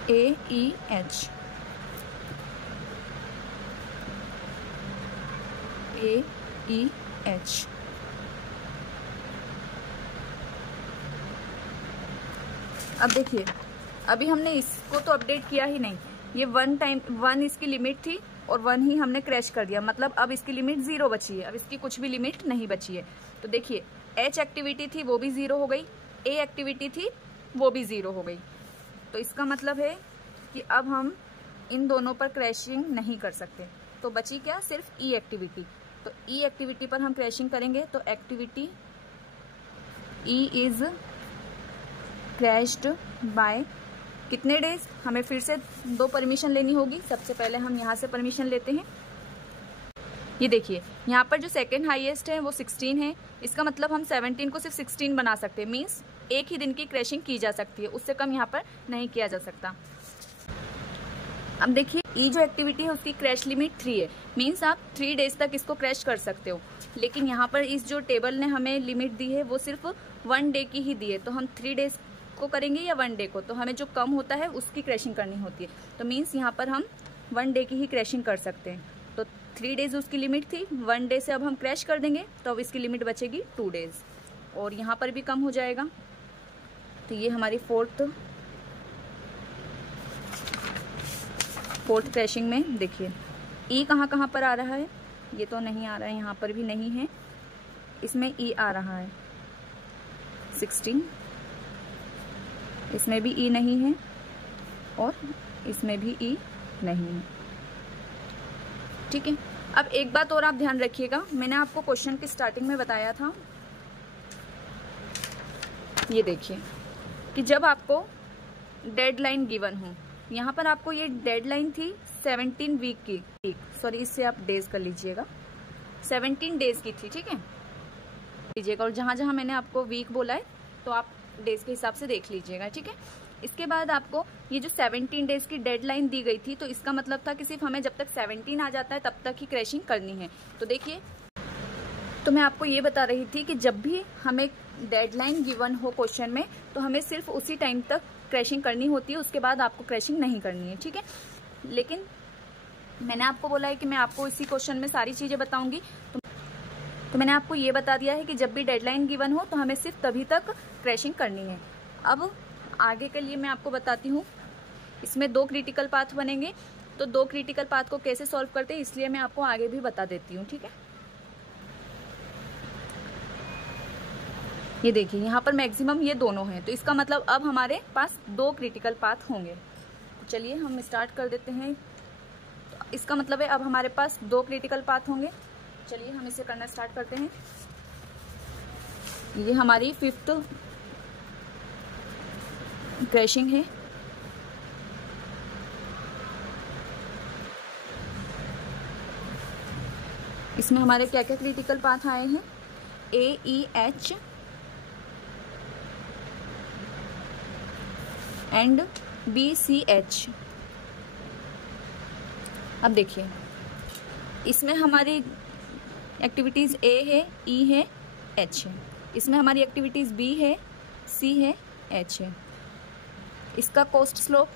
AEH AEH अब देखिए अभी हमने इसको तो अपडेट किया ही नहीं, ये 1 इसकी लिमिट थी और 1 ही हमने क्रैश कर दिया, मतलब अब इसकी लिमिट 0 बची है, अब इसकी कुछ भी लिमिट नहीं बची है। तो देखिए H एक्टिविटी थी वो भी 0 हो गई, A एक्टिविटी थी वो भी 0 हो गई। तो इसका मतलब है कि अब हम इन दोनों पर क्रैशिंग नहीं कर सकते। तो बची क्या, सिर्फ E एक्टिविटी। तो E एक्टिविटी पर हम क्रैशिंग करेंगे, तो activity E is crashed by कितने डेज, हमें फिर से 2 परमिशन लेनी होगी। सबसे पहले हम यहाँ से परमिशन लेते हैं। ये देखिए यहाँ पर जो सेकंड हाईएस्ट है वो 16 है, इसका मतलब हम 17 को सिर्फ 16 बना सकते हैं। मीन्स एक ही दिन की क्रैशिंग की जा सकती है, उससे कम यहाँ पर नहीं किया जा सकता। अब देखिए ई जो एक्टिविटी है उसकी क्रैश लिमिट 3 है, मीन्स आप 3 डेज तक इसको क्रैश कर सकते हो। लेकिन यहाँ पर इस जो टेबल ने हमें लिमिट दी है वो सिर्फ 1 डे की ही दी है, तो हम 3 डेज को करेंगे या 1 डे को, तो हमें जो कम होता है उसकी क्रैशिंग करनी होती है। तो मीन्स यहाँ पर हम 1 डे की ही क्रैशिंग कर सकते हैं। तो 3 डेज उसकी लिमिट थी, 1 डे से अब हम क्रैश कर देंगे, तो अब इसकी लिमिट बचेगी 2 डेज, और यहाँ पर भी कम हो जाएगा। तो ये हमारी फोर्थ क्रैशिंग में देखिए ई कहाँ पर आ रहा है, ये तो नहीं आ रहा है, यहाँ पर भी नहीं है, इसमें ई आ रहा है 16, इसमें भी ई नहीं है और इसमें भी ई नहीं है। ठीक है, अब एक बात और आप ध्यान रखिएगा, मैंने आपको क्वेश्चन की स्टार्टिंग में बताया था, ये देखिए कि जब आपको डेडलाइन गिवन हो, यहाँ पर आपको ये डेडलाइन थी 17 वीक की, सॉरी इससे आप डेज कर लीजिएगा, 17 डेज की थी, ठीक है लीजिएगा। और जहाँ जहाँ मैंने आपको वीक बोला है तो आप डेज के हिसाब से देख लीजिएगा, ठीक है। इसके बाद आपको ये जो 17 डेज की डेडलाइन दी गई थी, तो इसका मतलब था कि सिर्फ हमें जब तक 17 आ जाता है तब तक ही क्रैशिंग करनी है। तो देखिए, तो मैं आपको ये बता रही थी कि जब भी हमें डेडलाइन गिवन हो क्वेश्चन में, तो हमें सिर्फ उसी टाइम तक क्रैशिंग करनी होती है, उसके बाद आपको क्रैशिंग नहीं करनी है, ठीक है। लेकिन मैंने आपको बोला है कि मैं आपको इसी क्वेश्चन में सारी चीज़ें बताऊंगी, तो मैंने आपको ये बता दिया है कि जब भी डेडलाइन गिवन हो तो हमें सिर्फ तभी तक क्रैशिंग करनी है। अब आगे के लिए मैं आपको बताती हूँ। इसमें 2 क्रिटिकल पाथ बनेंगे, तो 2 क्रिटिकल पाथ को कैसे सॉल्व करते हैं इसलिए मैं आपको आगे भी बता देती हूँ, ठीक है। ये देखिए, यहाँ पर मैक्सिमम ये दोनों हैं, तो इसका मतलब अब हमारे पास 2 क्रिटिकल पाथ होंगे। तो चलिए हम स्टार्ट कर देते हैं। तो इसका मतलब है अब हमारे पास 2 क्रिटिकल पाथ होंगे। चलिए हम इसे करना स्टार्ट करते हैं। ये हमारी 5th क्रैशिंग है। इसमें हमारे क्या क्या क्रिटिकल पाथ आए हैं? AEH and BCH। अब देखिए, इसमें हमारी एक्टिविटीज A है, E है, H है। इसमें हमारी एक्टिविटीज B है, C है, H है। इसका कोस्ट स्लोप,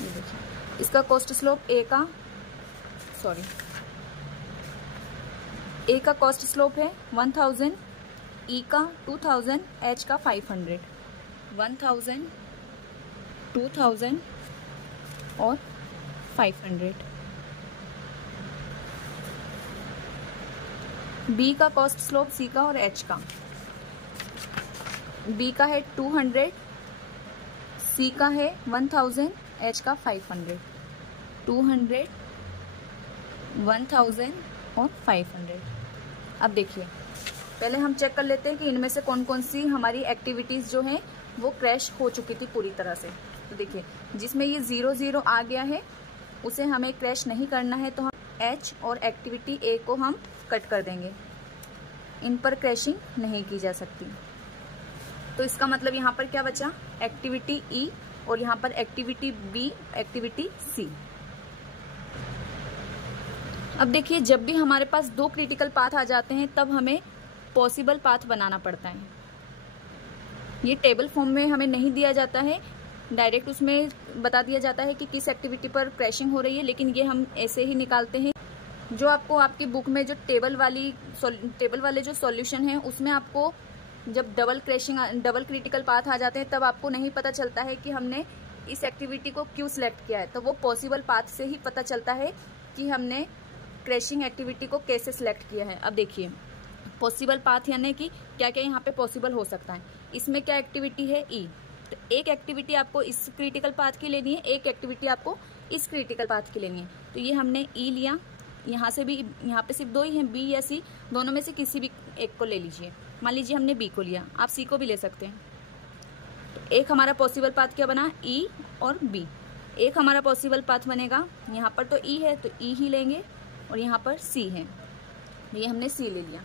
ये देखिए, इसका कोस्ट स्लोप A का कोस्ट स्लोप है 1000, E का 2000, H का 500। 1000, 2000 और 500। B का कॉस्ट स्लोप C का और H का। B का है 200, C का है 1000, H का 500। 200, 1000 और 500। अब देखिए, पहले हम चेक कर लेते हैं कि इनमें से कौन कौन सी हमारी एक्टिविटीज़ जो हैं वो क्रैश हो चुकी थी पूरी तरह से। तो देखिए, जिसमें ये 0 आ गया है उसे हमें क्रैश नहीं करना है, तो हम H और एक्टिविटी A को हम कट कर देंगे। इन पर क्रैशिंग नहीं की जा सकती। तो इसका मतलब यहाँ पर क्या बचा? एक्टिविटी E और यहाँ पर एक्टिविटी B, एक्टिविटी C। अब देखिए, जब भी हमारे पास 2 क्रिटिकल पाथ आ जाते हैं तब हमें पॉसिबल पाथ बनाना पड़ता है। ये टेबल फॉर्म में हमें नहीं दिया जाता है, डायरेक्ट उसमें बता दिया जाता है कि किस एक्टिविटी पर क्रैशिंग हो रही है, लेकिन ये हम ऐसे ही निकालते हैं। जो आपको आपकी बुक में जो टेबल वाले जो सॉल्यूशन है उसमें आपको जब डबल क्रिटिकल पाथ आ जाते हैं तब आपको नहीं पता चलता है कि हमने इस एक्टिविटी को क्यों सिलेक्ट किया है। तो वो पॉसिबल पाथ से ही पता चलता है कि हमने क्रैशिंग एक्टिविटी को कैसे सिलेक्ट किया है। अब देखिए, पॉसिबल पाथ यानी कि क्या क्या यहाँ पे पॉसिबल हो सकता है। इसमें क्या एक्टिविटी है? E। तो एक एक्टिविटी आपको इस क्रिटिकल पाथ की लेनी है, एक एक्टिविटी आपको इस क्रिटिकल पाथ की लेनी है। तो ये हमने E लिया, यहाँ से भी, यहाँ पे सिर्फ 2 ही हैं, B या C, दोनों में से किसी भी एक को ले लीजिए। मान लीजिए हमने B को लिया, आप C को भी ले सकते हैं। तो एक हमारा पॉसिबल पाथ क्या बना? E और B। एक हमारा पॉसिबल पाथ बनेगा, यहाँ पर तो E है तो E ही लेंगे, और यहाँ पर C है, ये हमने C ले लिया।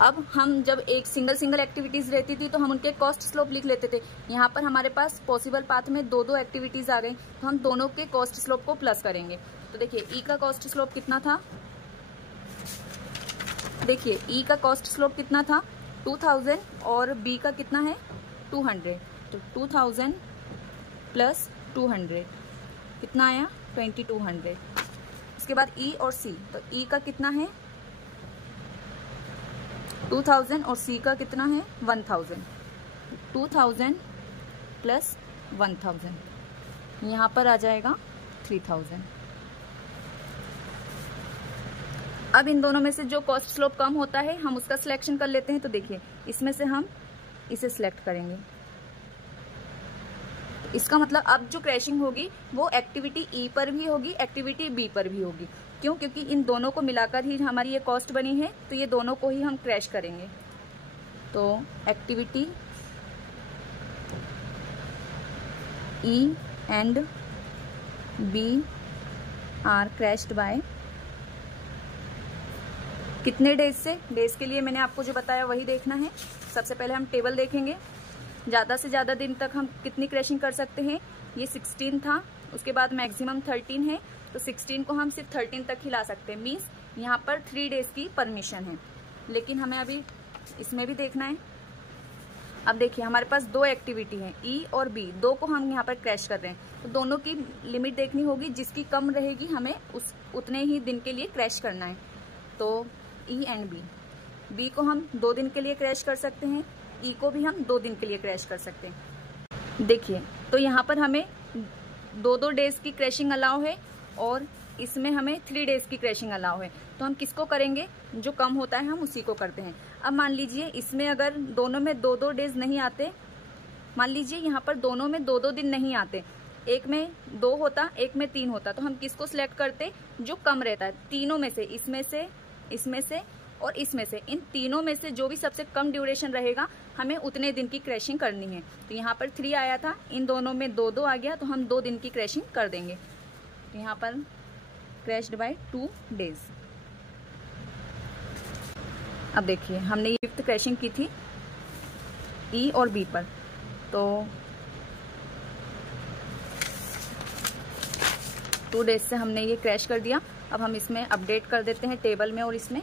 अब हम जब एक सिंगल एक्टिविटीज रहती थी तो हम उनके कॉस्ट स्लोप लिख लेते थे। यहाँ पर हमारे पास पॉसिबल पाथ में 2 एक्टिविटीज आ गई, तो हम दोनों के कॉस्ट स्लोप को प्लस करेंगे। तो देखिए, E का कॉस्ट स्लोप कितना था? देखिए, E का कॉस्ट स्लोप कितना था? 2000, और B का कितना है? 200। तो 2000 प्लस 200 कितना आया? 2200। उसके बाद E और C, तो E का कितना है? 2000 और C का कितना है? 1000। 2000 प्लस 1000, यहाँ पर आ जाएगा 3000। अब इन दोनों में से जो कॉस्ट स्लोप कम होता है हम उसका सिलेक्शन कर लेते हैं। तो देखिए, इसमें से हम इसे सिलेक्ट करेंगे। इसका मतलब अब जो क्रैशिंग होगी वो एक्टिविटी E पर भी होगी, एक्टिविटी B पर भी होगी। क्यों? क्योंकि इन दोनों को मिलाकर ही हमारी ये कॉस्ट बनी है, तो ये दोनों को ही हम क्रैश करेंगे। तो activity E and B are crashed by कितने डेज से, डेज के लिए मैंने आपको जो बताया वही देखना है। सबसे पहले हम टेबल देखेंगे, ज़्यादा से ज़्यादा दिन तक हम कितनी क्रैशिंग कर सकते हैं। ये 16 था, उसके बाद मैक्सिमम 13 है, तो 16 को हम सिर्फ 13 तक ही ला सकते हैं। मीन्स यहाँ पर 3 डेज की परमिशन है, लेकिन हमें अभी इसमें भी देखना है। अब देखिए हमारे पास 2 एक्टिविटी हैं, ई और बी, 2 को हम यहाँ पर क्रैश कर रहे हैं, तो दोनों की लिमिट देखनी होगी। जिसकी कम रहेगी हमें उतने ही दिन के लिए क्रैश करना है। तो ई एंड बी को हम 2 दिन के लिए क्रैश कर सकते हैं, ई को भी हम 2 दिन के लिए क्रैश कर सकते हैं। देखिए तो यहाँ पर हमें 2-2 डेज की क्रैशिंग अलाउ है और इसमें हमें 3 डेज की क्रैशिंग अलाउ है। तो हम किसको करेंगे, जो कम होता है हम उसी को करते हैं। अब मान लीजिए इसमें अगर दोनों में 2-2 डेज नहीं आते, मान लीजिए यहाँ पर दोनों में 2-2 दिन नहीं आते, एक में 2 होता, एक में 3 होता, तो हम किसको सिलेक्ट करते, जो कम रहता है। तीनों में से, इसमें से और इसमें से, इन तीनों में से जो भी सबसे कम ड्यूरेशन रहेगा हमें उतने दिन की क्रैशिंग करनी है। तो यहाँ पर 3 आया था, इन दोनों में 2-2 आ गया, तो हम 2 दिन की क्रैशिंग कर देंगे। तो यहाँ पर क्रैश्ड बाय 2 डेज। अब देखिए हमने ये 5th क्रैशिंग की थी ई और बी पर, तो 2 डेज से हमने ये क्रैश कर दिया। अब हम इसमें अपडेट कर देते हैं टेबल में, और इसमें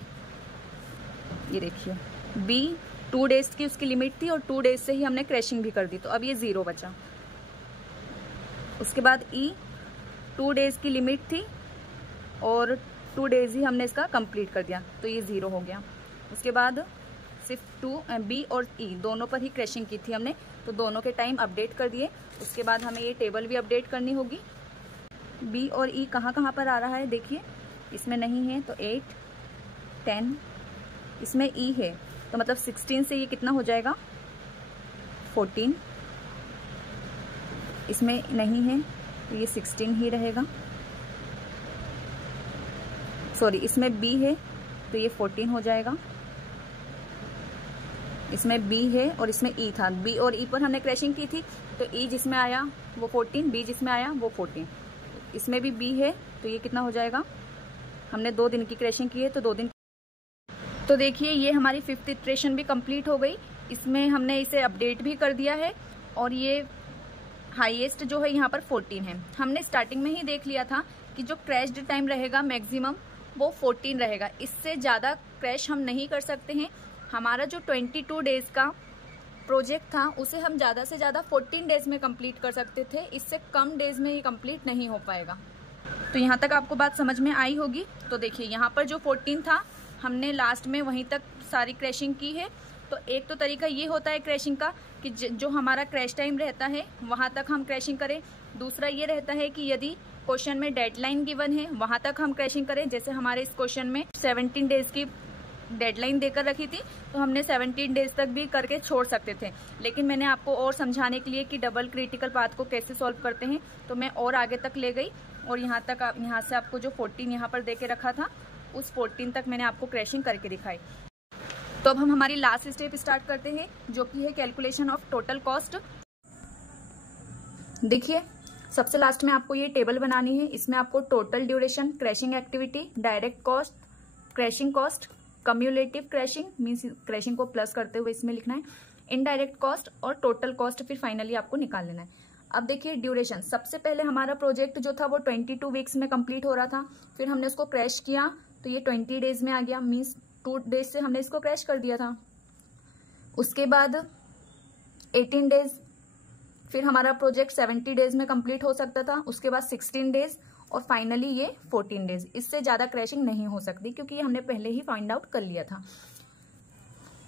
ये देखिए बी 2 डेज की उसकी लिमिट थी और 2 डेज से ही हमने क्रैशिंग भी कर दी, तो अब ये 0 बचा। उसके बाद ई 2 डेज की लिमिट थी और 2 डेज ही हमने इसका कंप्लीट कर दिया, तो ये 0 हो गया। उसके बाद सिर्फ बी और ई दोनों पर ही क्रैशिंग की थी हमने, तो दोनों के टाइम अपडेट कर दिए। उसके बाद हमें ये टेबल भी अपडेट करनी होगी। बी और ई कहाँ कहाँ पर आ रहा है देखिए, इसमें नहीं है तो 8, 10, इसमें ई है, तो मतलब 16 से ये कितना हो जाएगा 14, इसमें नहीं है तो ये 16 ही रहेगा। सॉरी, इसमें बी है तो ये 14 हो जाएगा। इसमें बी है और इसमें ई था, बी और ई पर हमने क्रैशिंग की थी, तो ई जिसमें आया वो 14, बी जिसमें आया वो 14। इसमें भी बी है तो ये कितना हो जाएगा, हमने 2 दिन की क्रैशिंग की है तो 2 दिन। तो देखिए ये हमारी 5th इटरेशन भी कंप्लीट हो गई। इसमें हमने इसे अपडेट भी कर दिया है और ये हाईएस्ट जो है यहाँ पर 14 है। हमने स्टार्टिंग में ही देख लिया था कि जो क्रैश्ड टाइम रहेगा मैक्सिमम वो 14 रहेगा, इससे ज़्यादा क्रैश हम नहीं कर सकते हैं। हमारा जो 22 डेज का प्रोजेक्ट था उसे हम ज़्यादा से ज़्यादा 14 डेज में कंप्लीट कर सकते थे, इससे कम डेज में ये कंप्लीट नहीं हो पाएगा। तो यहाँ तक आपको बात समझ में आई होगी। तो देखिए यहाँ पर जो 14 था हमने लास्ट में वहीं तक सारी क्रैशिंग की है। तो एक तो तरीका ये होता है क्रैशिंग का कि जो हमारा क्रैश टाइम रहता है वहाँ तक हम क्रैशिंग करें। दूसरा ये रहता है कि यदि क्वेश्चन में डेडलाइन गिवन है वहाँ तक हम क्रैशिंग करें। जैसे हमारे इस क्वेश्चन में 17 डेज की डेडलाइन देकर रखी थी, तो हमने 17 डेज तक भी करके छोड़ सकते थे, लेकिन मैंने आपको और समझाने के लिए कि डबल क्रिटिकल पाथ को कैसे सॉल्व करते हैं तो मैं और आगे तक ले गई और यहाँ तक, यहाँ से आपको जो 14 यहाँ पर दे के रखा था उस 14 तक मैंने आपको क्रैशिंग करके दिखाई। तो अब हम हमारी लास्ट स्टेप स्टार्ट करते हैं जो कि है कैलकुलेशन ऑफ टोटल कॉस्ट। देखिए सबसे लास्ट में आपको ये टेबल बनानी है। इसमें आपको total duration, crashing activity, direct cost, crashing cost, cumulative crashing means crashing को प्लस करते हुए इसमें लिखना है, इनडायरेक्ट कॉस्ट और टोटल कॉस्ट फिर फाइनली आपको निकाल लेना है। अब देखिए ड्यूरेशन, सबसे पहले हमारा प्रोजेक्ट जो था वो 22 वीक्स में कंप्लीट हो रहा था, फिर हमने उसको क्रैश किया तो ये 20 डेज में आ गया, मीन्स 2 डेज से हमने इसको क्रैश कर दिया था। उसके बाद 18 डेज, फिर हमारा प्रोजेक्ट 70 डेज में कंप्लीट हो सकता था, उसके बाद 16 डेज और फाइनली ये 14 डेज। इससे ज़्यादा क्रैशिंग नहीं हो सकती क्योंकि ये हमने पहले ही फाइंड आउट कर लिया था।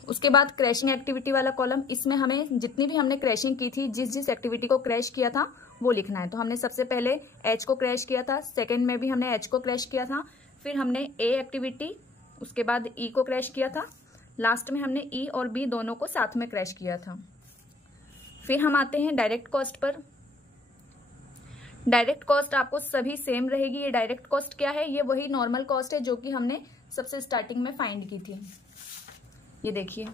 उसके बाद क्रैशिंग एक्टिविटी वाला कॉलम, इसमें हमें जितनी भी हमने क्रैशिंग की थी, जिस एक्टिविटी को क्रैश किया था वो लिखना है। तो हमने सबसे पहले एच को क्रैश किया था, सेकेंड में भी हमने एच को क्रैश किया था, फिर हमने ए एक्टिविटी, उसके बाद ई को क्रैश किया था, लास्ट में हमने ई और बी दोनों को साथ में क्रैश किया था। फिर हम आते हैं direct cost per. Direct cost आपको सभी सेम रहेगी। ये डायरेक्ट कॉस्ट क्या है, ये वही नॉर्मल कॉस्ट है जो कि हमने सबसे स्टार्टिंग में फाइंड की थी। ये देखिए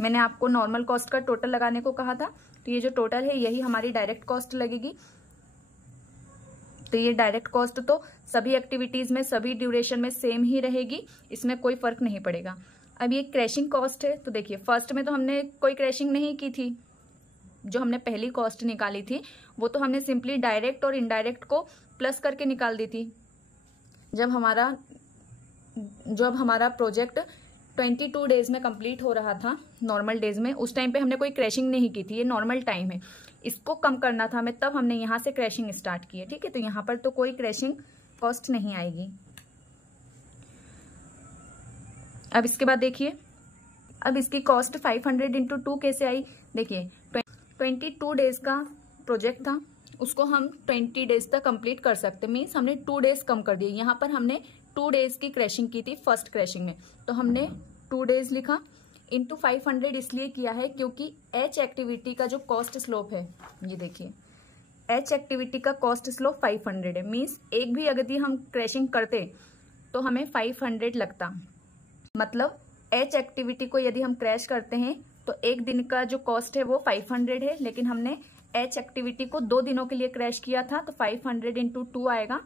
मैंने आपको नॉर्मल कॉस्ट का टोटल लगाने को कहा था, तो ये जो टोटल है यही हमारी डायरेक्ट कॉस्ट लगेगी। तो ये डायरेक्ट कॉस्ट तो सभी एक्टिविटीज में, सभी ड्यूरेशन में सेम ही रहेगी, इसमें कोई फर्क नहीं पड़ेगा। अब ये क्रैशिंग कॉस्ट है, तो देखिए फर्स्ट में तो हमने कोई क्रैशिंग नहीं की थी, जो हमने पहली कॉस्ट निकाली थी वो तो हमने सिंपली डायरेक्ट और इनडायरेक्ट को प्लस करके निकाल दी थी। जब हमारा प्रोजेक्ट 22 डेज में कंप्लीट हो रहा था, नॉर्मल डेज में, उस टाइम पे हमने कोई क्रैशिंग नहीं की थी, ये नॉर्मल टाइम है, इसको कम करना था हमें, तब हमने यहाँ से क्रैशिंग स्टार्ट की है। ठीक है, तो यहाँ पर तो कोई क्रैशिंग कॉस्ट नहीं आएगी। अब इसके बाद देखिए, अब इसकी कॉस्ट 500 इंटू 2 कैसे आई। देखिए 22 डेज का प्रोजेक्ट था, उसको हम 20 डेज तक कंप्लीट कर सकते, मीन्स हमने 2 डेज कम कर दिए। यहाँ पर हमने 2 डेज की क्रैशिंग की थी फर्स्ट क्रैशिंग में, तो हमने 2 डेज लिखा, इंटू 500 इसलिए किया है क्योंकि एच एक्टिविटी का जो कॉस्ट स्लोप है, ये देखिए एच एक्टिविटी का कॉस्ट स्लोप 500 है, मीन्स एक भी अगर हम क्रैशिंग करते तो हमें 500 लगता। मतलब एच एक्टिविटी को यदि हम क्रैश करते हैं तो एक दिन का जो कॉस्ट है वो 500 है, लेकिन हमने एच एक्टिविटी को 2 दिनों के लिए क्रैश किया था, तो 500 इंटू 2 आएगा,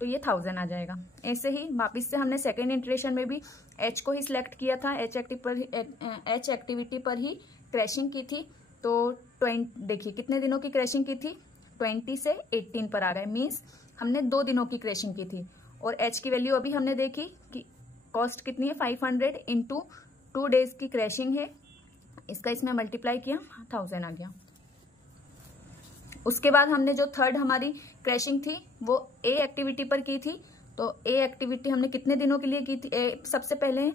तो ये 1000 आ जाएगा। ऐसे ही वापिस से हमने सेकेंड इटरेशन में भी एच को ही सिलेक्ट किया था, एच एक्टिविटी पर ही क्रैशिंग की थी, तो देखिए कितने दिनों की क्रैशिंग की थी, 20 से 18 पर आ गए, मीन्स हमने 2 दिनों की क्रैशिंग की थी। और एच की वैल्यू अभी हमने देखी कि कॉस्ट कितनी है, 500 इंटू 2 डेज की क्रैशिंग है, इसका इसमें मल्टीप्लाई किया, 1000 आ गया। उसके बाद हमने जो थर्ड हमारी क्रैशिंग थी वो ए एक्टिविटी पर की थी, तो ए एक्टिविटी हमने कितने दिनों के लिए की थी, सबसे पहले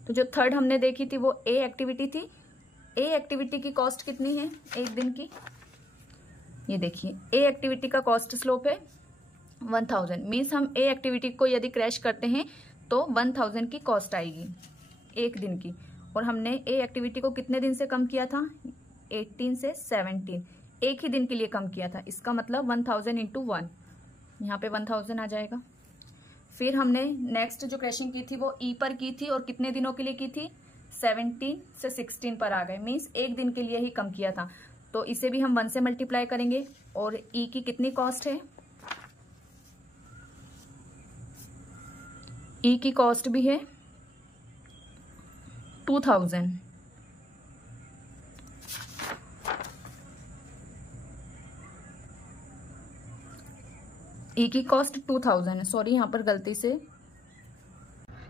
तो जो थर्ड हमने देखी थी वो ए एक्टिविटी थी। ए एक्टिविटी की कॉस्ट कितनी है एक दिन की, ये देखिए ए एक्टिविटी का कॉस्ट स्लोप है 1000, मीन्स हम ए एक्टिविटी को यदि क्रैश करते हैं तो 1000 की कॉस्ट आएगी एक दिन की। और हमने ए एक्टिविटी को कितने दिन से कम किया था, 18 से 17, एक ही दिन के लिए कम किया था, इसका मतलब 1000 इंटू 1, यहाँ पे 1000 आ जाएगा। फिर हमने नेक्स्ट जो क्रैशिंग की थी वो ई पर की थी, और कितने दिनों के लिए की थी, 17 से 16 पर आ गए, मीन्स एक दिन के लिए ही कम किया था, तो इसे भी हम 1 से मल्टीप्लाई करेंगे। और ई की कितनी कॉस्ट है, ई की कॉस्ट भी है 2000। ई की कॉस्ट 2000 है, सॉरी यहाँ पर गलती से,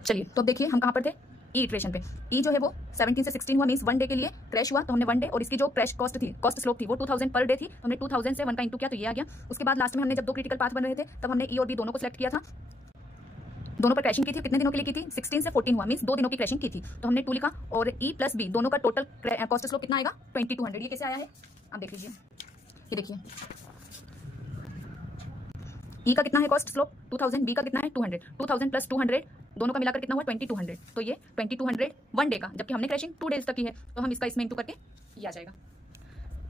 चलिए तो देखिए हम कहाँ पर थे, ई इटरेशन पे। ई जो है वो 17 से 16 हुआ, मीन्स 1 डे के लिए क्रैश हुआ, तो हमने 1 डे, और इसकी जो क्रैश कॉस्ट थी, कॉस्ट स्लोप थी वो 2000 पर डे थी, तो हमने 2000 से 1 का इंटू किया, तो ये आ गया। उसके बाद लास्ट में हमने जब 2 क्रिटिकल पाथ बन रहे थे तब हमने ई और बी दोनों को सिलेक्ट किया था, दोनों पर क्रैशिंग की थी, कितने दिनों के लिए की थी, 16 से 14 हुआ, मीन्स 2 दिनों की क्रैशिंग की थी, तो हमने 2 लिखा। और ई प्लस बी दोनों का टोटल कॉस्ट स्लोप कितना आएगा, 2200। ये कैसे आया है, आप देख लीजिए, ये देखिए ई का कितना है कॉस्ट स्लोप 2000, बी का कितना है 200, 2000 प्लस 200 दोनों का मिलाकर कितना हुआ 2200, तो ये 2200 1 डे का, जबकि हमने क्रैशिंग 2 डेज तक की है, तो हम इसका इसमें इंटू करके ये आ जाएगा।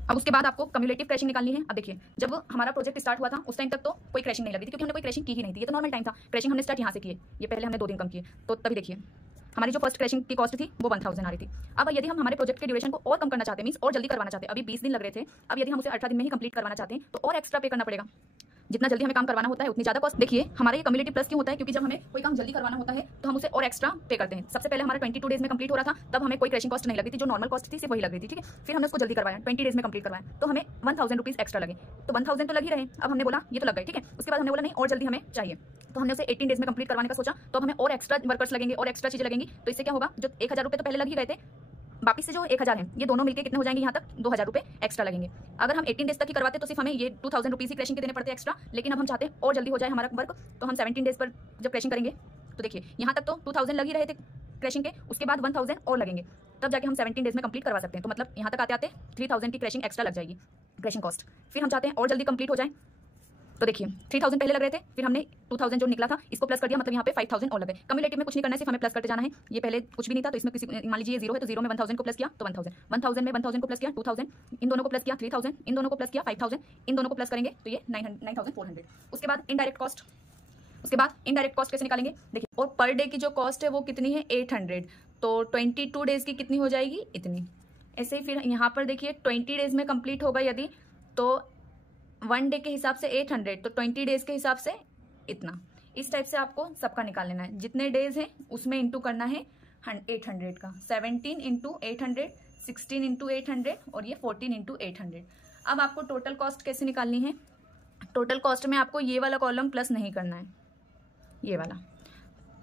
अब उसके बाद आपको कम्युलेटिव क्रैशिंग निकालनी है। अब देखिए जब हमारा प्रोजेक्ट स्टार्ट हुआ था उस टाइम तक तो कोई क्रैशिंग नहीं लगी थी, क्योंकि हमने कोई क्रैशिंग की ही नहीं थी, ये तो नॉर्मल टाइम था। क्रैशिंग हमने स्टार्ट यहाँ से किए, ये पहले हमने 2 दिन कम किए, तो तभी देखिए हमारी जो फर्स्ट क्रैशिंग की कॉस्ट थी वो 1000 आ रही थी। अब यदि हम हमारे प्रोजेक्ट के ड्यूरेशन को और कम करना चाहते हैं, मीन्स और जल्दी करवाना चाहते हैं, अभी 20 दिन लग रहे थे, अब यदि हम उसे 18 दिन में ही कंप्लीट करवाना चाहते हैं तो और एक्स्ट्रा पे करना पड़ेगा, जितना जल्दी हमें काम करवाना होता है उतनी ज्यादा कॉस्ट। देखिए हमारा ये कम्युलेटिव प्लस क्यों होता है, क्योंकि जब हमें कोई काम जल्दी करवाना होता है तो हम उसे और एक्स्ट्रा पे करते हैं। सबसे पहले हमारा 22 डेज में कंप्लीट हो रहा था, तब हमें कोई क्रैशिंग कॉस्ट नहीं लगी थी, जो नॉर्मल कॉस्ट थी सिर्फ वही लग रही थी, ठीक है। फिर हमने उसको जल्दी करवाया, 20 डेज में कंप्लीट करवाया, तो हमें 1000 रुपीज एक्स्ट्रा लगे, तो 1000 तो लग ही रहे। अब हमने बोला ये तो लग गए, ठीक है। उसके बाद हमने बोला नहीं और जल्दी हमें चाहिए, तो हमने उसे 18 डेज में कंप्लीट करवाने का सोचा, तो हमें और एक्स्ट्रा वर्कर्स लगेंगे और एक्स्ट्रा चीजें लगेंगी, तो इससे क्या होगा, जो 1000 रुपये तो पहले लग ही गए थे, वापिस से जो 1000 है ये दोनों मिलकर कितने हो जाएंगे, यहाँ तक 2000 रुपये एक्स्ट्रा लगेंगे। अगर हम 18 डेज तक ही करवाते तो सिर्फ हमें ये 2000 रुपीज ही क्रैशिंग के देने पड़ते एक्स्ट्रा, लेकिन अब हम चाहते हैं और जल्दी हो जाए हमारा वर्क, तो हम 17 डेज पर जब क्रैशिंग करेंगे तो देखिए यहाँ तक तो 2000 लग ही रहे थे क्रैशिंग के, उसके बाद 1000 और लगेंगे, तब जाके हम 17 डेज में कंप्लीट करवा सकते हैं। तो मतलब यहाँ तक आते आते 3000 की क्रैशिंग एक्स्ट्रा लग जाएगी, क्रैशिंग कॉस्ट। फिर हम चाहते हैं और जल्दी कंप्लीट हो जाए, तो देखिए 3000 पहले लग रहे थे, फिर हमने 2000 जो निकला था इसको प्लस कर दिया, मतलब यहाँ पे 5000 और लगे। कम्युलेटिव में कुछ नहीं करना है, सिर्फ हमें प्लस करते जाना है। ये पहले कुछ भी नहीं था, तो इसमें किसी मान लीजिए 0 है तो 0 में 1000 को प्लस किया तो 1000 में 1000 को प्लस किया 2000, इन दोनों को प्लस किया 3000, इन दोनों को प्लस किया 5000, इन दोनों को प्लस करेंगे तो ये 9400। उसके बाद इनडायरेक्ट कॉस्ट, उसके बाद इनडायरेक्ट कॉस्ट कैसे निकालेंगे, देखिए और पर डे की जो कॉस्ट है वो कितनी है 800, तो 22 डेज की कितनी हो जाएगी इतनी। ऐसे ही फिर यहाँ पर देखिए 20 डेज में कंप्लीट होगा यदि, तो 1 डे के हिसाब से 800, तो 20 डेज के हिसाब से इतना। इस टाइप से आपको सबका निकाल लेना है। जितने डेज हैं उसमें इंटू करना है 800 का। 17 इंटू 800, 16 इंटू 800 और ये 14 इंटू 800। अब आपको टोटल कॉस्ट कैसे निकालनी है? टोटल कॉस्ट में आपको ये वाला कॉलम प्लस नहीं करना है, ये वाला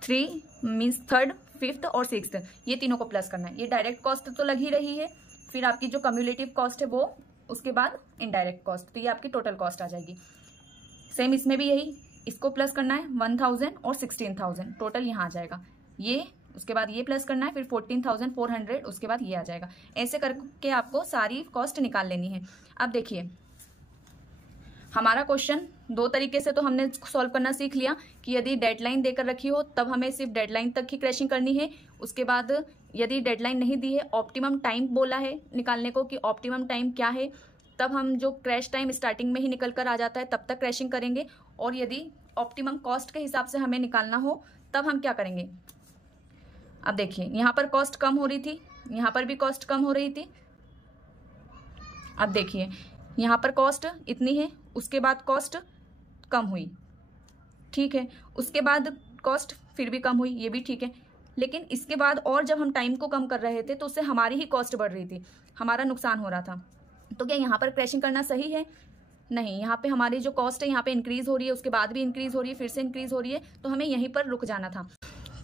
3 मीन्स थर्ड, फिफ्थ और सिक्स्थ, ये तीनों को प्लस करना है। ये डायरेक्ट कॉस्ट तो लग ही रही है, फिर आपकी जो कम्युलेटिव कॉस्ट है वो, उसके बाद इनडायरेक्ट कॉस्ट, तो ये आपकी टोटल कॉस्ट आ जाएगी। सेम इसमें भी यही, इसको प्लस करना है 1000 और 16000, टोटल यहाँ आ जाएगा ये। उसके बाद ये प्लस करना है, फिर 14400, उसके बाद ये आ जाएगा। ऐसे करके आपको सारी कॉस्ट निकाल लेनी है। अब देखिए हमारा क्वेश्चन 2 तरीके से तो हमने सॉल्व करना सीख लिया कि यदि डेडलाइन देकर रखी हो तब हमें सिर्फ डेडलाइन तक ही क्रैशिंग करनी है। उसके बाद यदि डेडलाइन नहीं दी है, ऑप्टिमम टाइम बोला है निकालने को कि ऑप्टिमम टाइम क्या है, तब हम जो क्रैश टाइम स्टार्टिंग में ही निकल कर आ जाता है तब तक क्रैशिंग करेंगे। और यदि ऑप्टिमम कॉस्ट के हिसाब से हमें निकालना हो तब हम क्या करेंगे? अब देखिए यहाँ पर कॉस्ट कम हो रही थी, यहाँ पर भी कॉस्ट कम हो रही थी। अब देखिए यहाँ पर कॉस्ट इतनी है, उसके बाद कॉस्ट कम हुई, ठीक है। उसके बाद कॉस्ट फिर भी कम हुई, ये भी ठीक है। लेकिन इसके बाद और जब हम टाइम को कम कर रहे थे तो उससे हमारी ही कॉस्ट बढ़ रही थी, हमारा नुकसान हो रहा था। तो क्या यहाँ पर क्रैशिंग करना सही है? नहीं, यहाँ पे हमारी जो कॉस्ट है यहाँ पे इंक्रीज हो रही है, उसके बाद भी इंक्रीज हो रही है, फिर से इंक्रीज हो रही है, तो हमें यहीं पर रुक जाना था।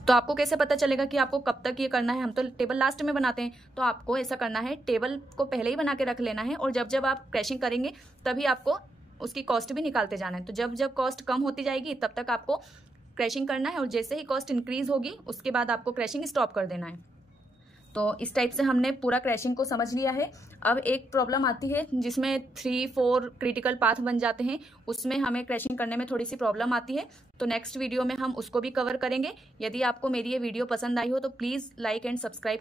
तो आपको कैसे पता चलेगा कि आपको कब तक ये करना है? हम तो टेबल लास्ट में बनाते हैं, तो आपको ऐसा करना है, टेबल को पहले ही बना के रख लेना है और जब जब आप क्रैशिंग करेंगे तभी आपको उसकी कॉस्ट भी निकालते जाना है। तो जब जब कॉस्ट कम होती जाएगी तब तक आपको क्रैशिंग करना है और जैसे ही कॉस्ट इंक्रीज होगी उसके बाद आपको क्रैशिंग स्टॉप कर देना है। तो इस टाइप से हमने पूरा क्रैशिंग को समझ लिया है। अब एक प्रॉब्लम आती है जिसमें 3-4 क्रिटिकल पाथ बन जाते हैं, उसमें हमें क्रैशिंग करने में थोड़ी सी प्रॉब्लम आती है। तो नेक्स्ट वीडियो में हम उसको भी कवर करेंगे। यदि आपको मेरी ये वीडियो पसंद आई हो तो प्लीज़ लाइक एंड सब्सक्राइब